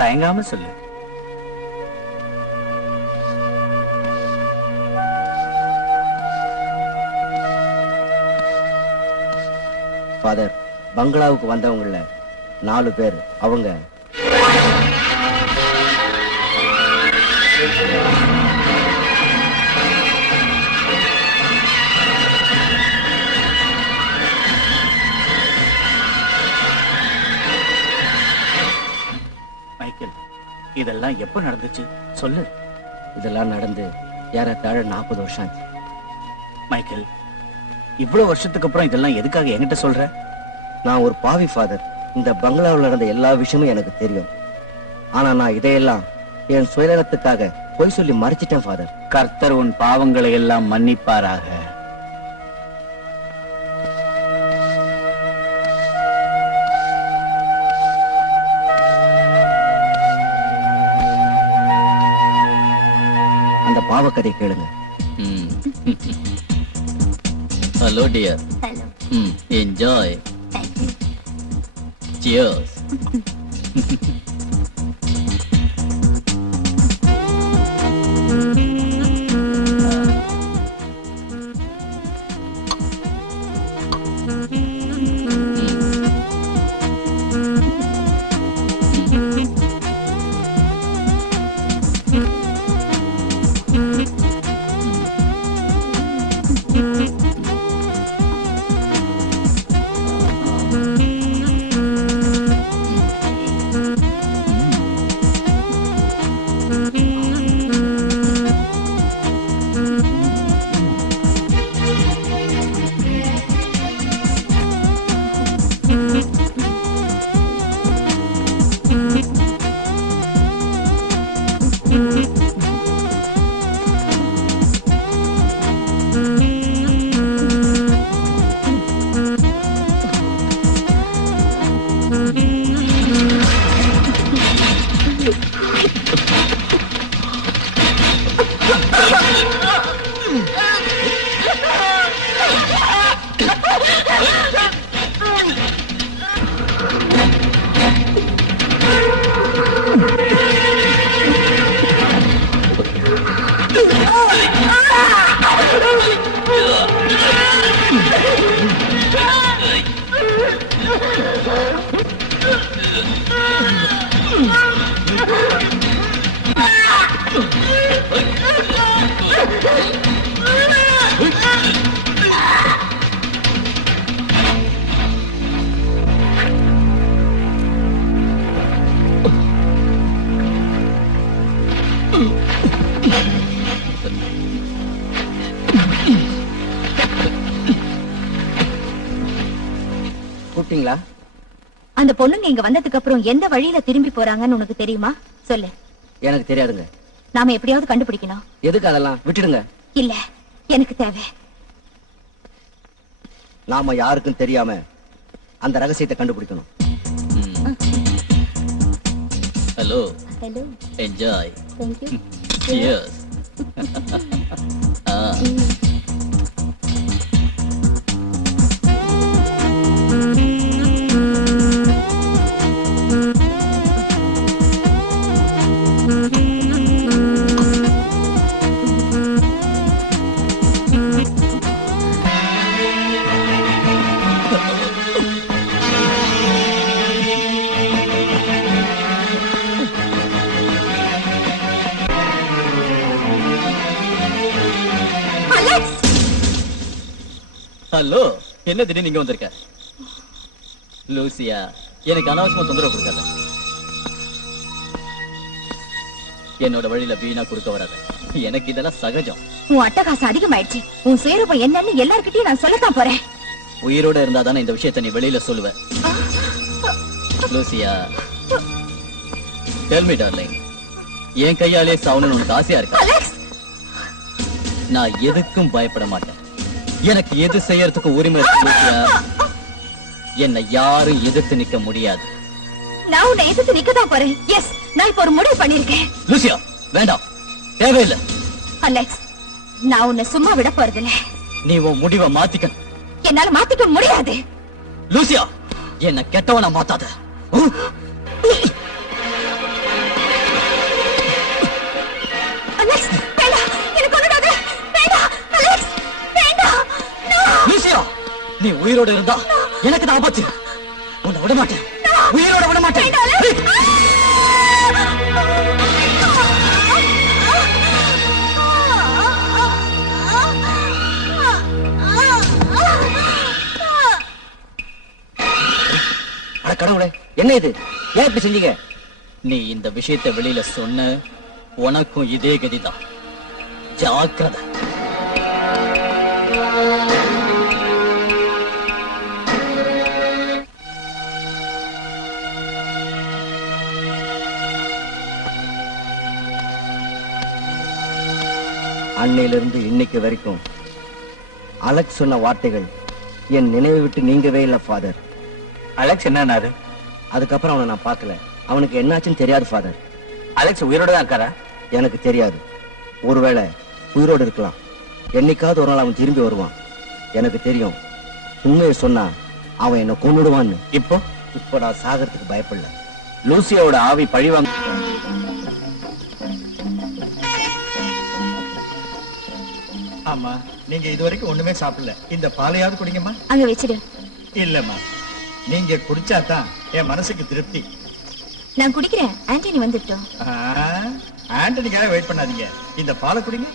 தயங்காம சொல்லு. ஃபாதர், பங்களாவுக்கு வந்தவங்கள 4 பேர் அவங்க மைக்கேல், இதெல்லாம் எப்ப நடந்துச்சு சொல்லு. இதெல்லாம் நடந்து ஏறத்தாழ 40 வருஷம் ஆச்சு. மைக்கேல், இவ்வளவு வருஷத்துக்கு அப்புறம் இதெல்லாம் எதுக்காக என்கிட்ட சொல்ற? நான் ஒரு பாவி ஃபாதர். இந்த பங்களாவில் நடந்த எல்லா விஷயமும் எனக்கு தெரியும். ஆனா நான் இதையெல்லாம் என் சுயநலத்துக்காக பொய் சொல்லி மறைச்சிட்டேன் ஃபாதர். கர்த்தர் உன் பாவங்களை எல்லாம் மன்னிப்பாராக. பாவக்கதை கேளுங்க. Hello dear. Hello. Enjoy. Thank you. Cheers. கூப்பிட்டீங்களா? அந்த பொண்ணுங்க இங்க வந்ததுக்கு அப்புறம் எந்த வழியில திரும்பி போறாங்கன்னு உனக்கு தெரியுமா? சொல்லு. எனக்கு தெரியாதுங்க. நாம எப்படியாவது கண்டுபிடிக்கணும். எதுக்கு அதெல்லாம்? விட்டுடுங்க. இல்ல, எனக்கு தேவை. நாம யாருக்கும் தெரியாம அந்த ரகசியத்தை கண்டுபிடிக்கணும். Hello. Hello. Enjoy. Thank you. Cheers. Hello, என்ன திடீர்னு நீங்க வந்திருக்க? லூசியா, எனக்கு அனாவசியமா தொந்தரவு கொடுக்காத. என்னோட வழியில வீணா கொடுக்க வராத. எனக்கு இதெல்லாம் சகஜம். உன் அட்டகாசம் அதிகமாயிடுச்சு. உன் சுயரூபம் என்னன்னு எல்லார்கிட்டயும் நான் சொல்லத்தான் போறேன். உயிரோட இருந்தா தானே இந்த விஷயத்தை நீ வெளியில சொல்லுவ. லூசியா, டெல் மீ டார்லிங், என் கையாலே சாவணும்னு உனக்கு ஆசையா இருக்கா? நான் எதுக்கும் பயப்பட மாட்டேன். எனக்கு எது செய்யறதுக்கு உரிமை இருக்கு லூசியா. என்னை யாரும் எதிர்த்து நிக்க முடியாது. நான் உன்னை எதிர்த்து நிக்கதான் போறேன். எஸ், நான் இப்ப ஒரு முடிவு பண்ணிருக்கேன். லூசியா, வேண்டாம், தேவையில்லை. அலெக்ஸ், நான் உன்னை சும்மா விட போறதில்ல. நீ உன் முடிவை மாத்திக்க. என்னால மாத்திக்க முடியாது. லூசியா, என்ன கெட்டவனா மாத்தாத. அலெக்ஸ், வேண்டாம், எனக்கு கொன்னுடாத. வேண்டாம், அலெக்ஸ், வேண்டாம். லூசியா, நீ உயிரோட இருந்தா எனக்கு தான் ஆபத்து. உன்னை விட மாட்டேன், உயிரோட விட மாட்டேன். கடவுளே, என்ன இது? ஏன் இப்படி செஞ்சீங்க? நீ இந்த விஷயத்தை வெளியில சொன்ன உனக்கும் இதே கதிதான். ஜாக்கிரதை. அன்னையிலிருந்து இன்னைக்கு வரைக்கும் அலெக்ஸ் சொன்ன வார்த்தைகள் என் நினைவை விட்டு நீங்கவே இல்லை ஃபாதர். அலெக்ஸ் என்னன்னாரு? அதுக்கப்புறம் அவனை நான் பார்க்கல. அவனுக்கு என்னாச்சுன்னு தெரியாது ஃபாதர். அலெக்ஸ் உயிரோட தான் இருக்காரா? எனக்கு தெரியாது. ஒருவேளை உயிரோடு இருக்கலாம். என்னைக்காவது ஒரு நாள் அவன் திரும்பி வருவான். எனக்கு தெரியும், உண்மையை சொன்னா அவன் என்ன கொன்னுடுவான்னு. இப்போ நான் சாகறதுக்கு பயப்படல. லூசியாவோட ஆவி பழிவாங்க. ஆமா, நீங்க இதுவரைக்கும் ஒண்ணுமே சாப்பிடல. இந்த பாலையாவது குடிங்கம்மா. அங்க வச்சிடு. இல்லம்மா, நீங்க குடிச்சாதான் என் மனசுக்கு திருப்தி. நான் குடிக்கிறேன். ஆண்டனி வந்துட்டோம். ஆண்டனிக்காக வெயிட் பண்ணாதீங்க, இந்த பாலை குடிங்க.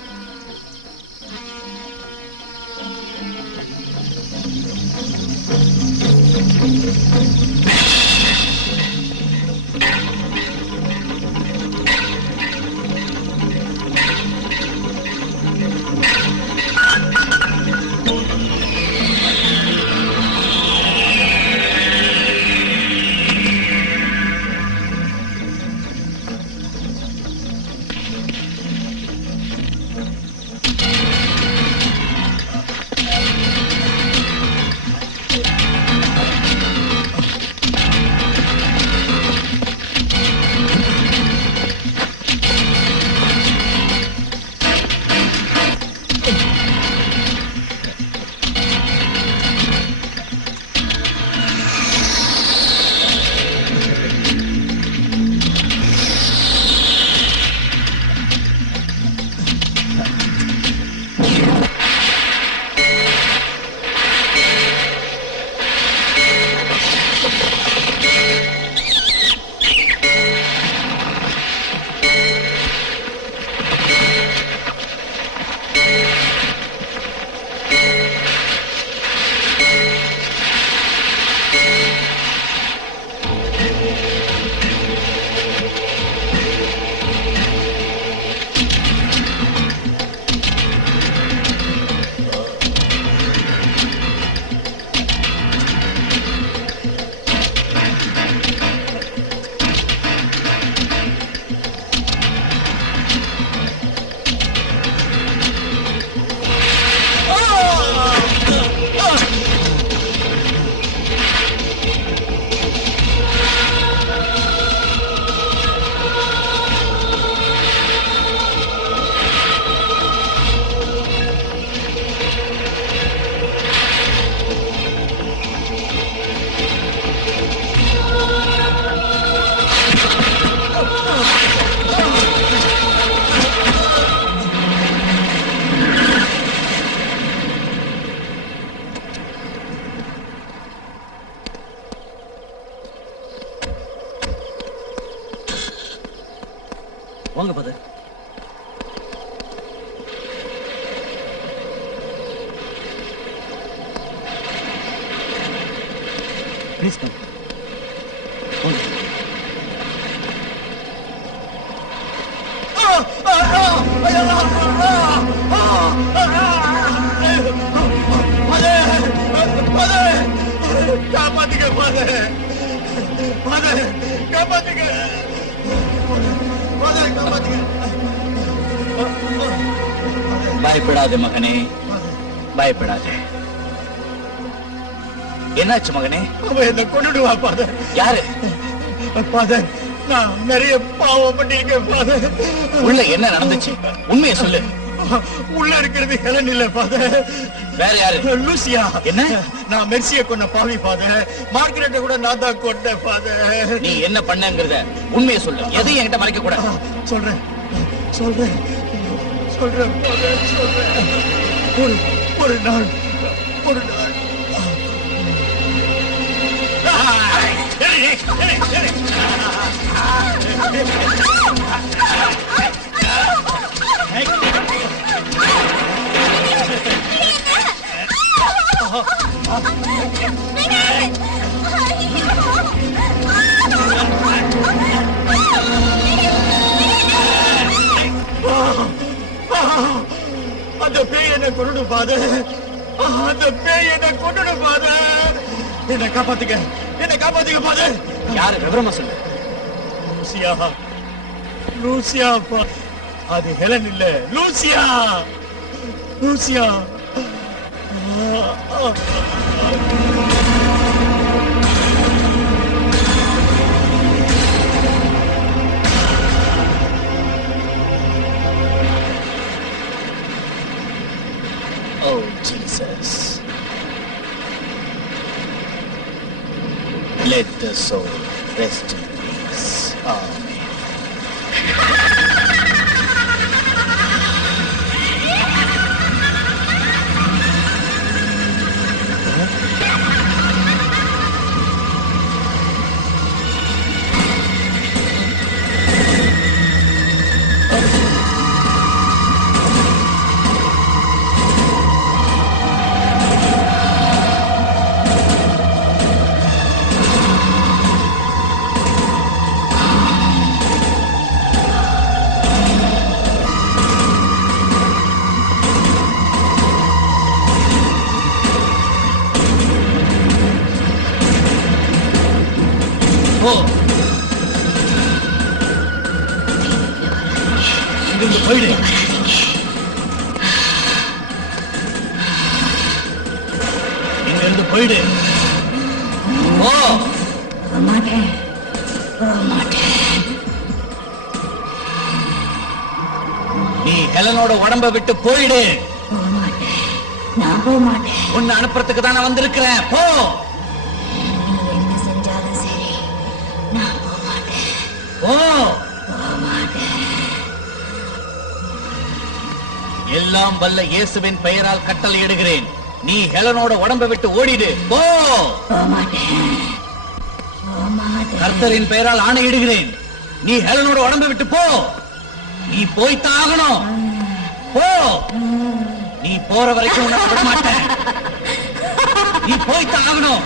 வாங்க பாது. Please come. காப்பாத்துங்க, காப்பாத்துங்க, காப்பாத்துங்க. பயப்படாதே மகனே, பயப்படாதே. என்னாச்சு மகனே? அவன் என்ன கொண்டுடுவா ஃபாதர். யாரு? ஃபாதர், நான் நிறைய பாவம் பண்ணிருக்கேன் ஃபாதர். உள்ள என்ன நடந்துச்சு? உண்மையை சொல்லு. உள்ள இருக்கிறது ஹெலன் இல்ல ஃபாதர், வேற யாரு? லூசியா. என்ன? நான் மெர்சியை கொன்ன பாவி ஃபாதர். மார்கரெட்டை கூட நான் தான் கொன்னேன் ஃபாதர். நீ என்ன பண்ணங்கறத உண்மையை சொல்லு. எதையும் என்கிட்ட மறைக்க கூடாது. சொல்றேன் சொல்றேன் சொல்றேன் ஃபாதர், சொல்றேன். ஒரு நாள் அந்த பேய் என்ன கொண்டு ஃபாதர். அந்த பேய் என்ன கொண்டு ஃபாதர். என்ன காப்பாத்துங்க, என்ன காப்பாத்துங்க ஃபாதர். யாரு? விவரமா சொல்லு. Lucia, Lucia. அது ஹெலன் இல்ல, Lucia, Lucia. Rest in peace. Amen. போ. இங்கிருந்து போயிடு. இங்கிருந்து போயிடு. போ. நீ ஹெலனோட உடம்ப விட்டு போயிடு. நான் போக மாட்டேன். உன்னை அனுப்புறதுக்கு தான் நான் வந்திருக்கிறேன். போ. என்ன செஞ்சாலும் சரி நான் போக மாட்டேன். போ. போக மாட்டேன். எல்லாம் வல்ல இயேசுவின் பெயரால் கட்டளையிடுகிறேன். நீ ஹெலனோட உடம்ப விட்டு ஓடிடு. போ. போக மாட்டேன். போக மாட்டேன். கர்த்தரின் பெயரால் ஆணையிடுகிறேன். நீ ஹெலனோட உடம்ப விட்டு போ. நீ போய்த்தான் ஆகணும். போ. நீ போற வரைக்கும் உன்னை விட மாட்டேன். நீ போய்த்தான் ஆகணும்.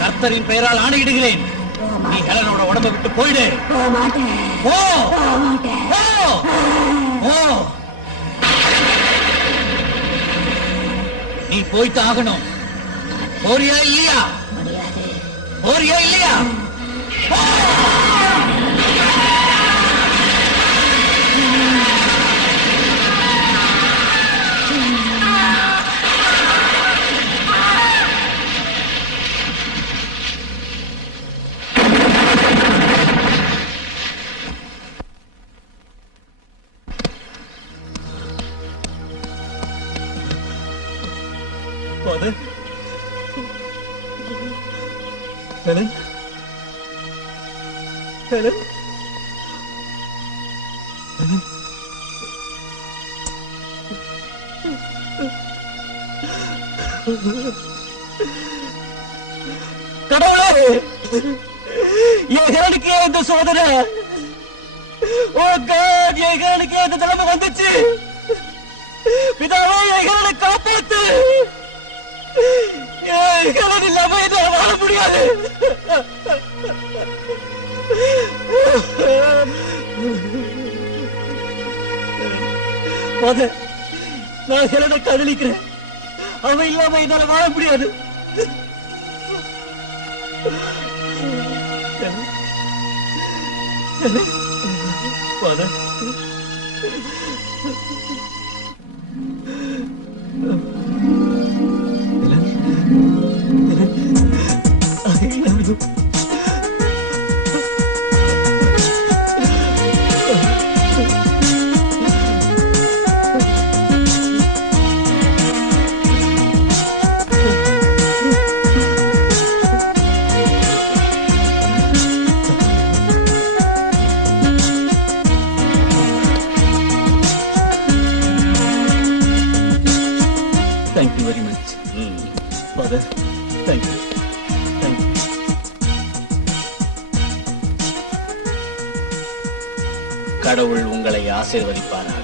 கர்த்தரின் பெயரால் ஆணையிடுகிறேன். நீ ஹெலனோட உடம்ப விட்டு போயிடு. போக மாட்டேன். போ. போக மாட்டேன். போ. போ. நீ போய்த்தான் ஆகணும். போறியா இல்லையா? முடியாது. போறியா இல்லையா? போ. Father? Helen? Helen? Helen? கடவுளே, என் ஹெலனுக்கு ஏன் இந்த சோதனை? ஓ காட், என் ஹெலனுக்கு ஏன் இந்த நிலைமை வந்துச்சு? பிதாவே, என் ஹெலனை காப்பாத்து. ஹெலன் இல்லாம என்னால வாழ முடியாது. Father, நான் ஹெலனை காதலிக்கிறேன். அவன் இல்லாம என்னால வாழ முடியாது. Father. Thank you very much. Father, thank you. Thank you. கடவுள் உங்களை ஆசீர்வதிப்பாரா.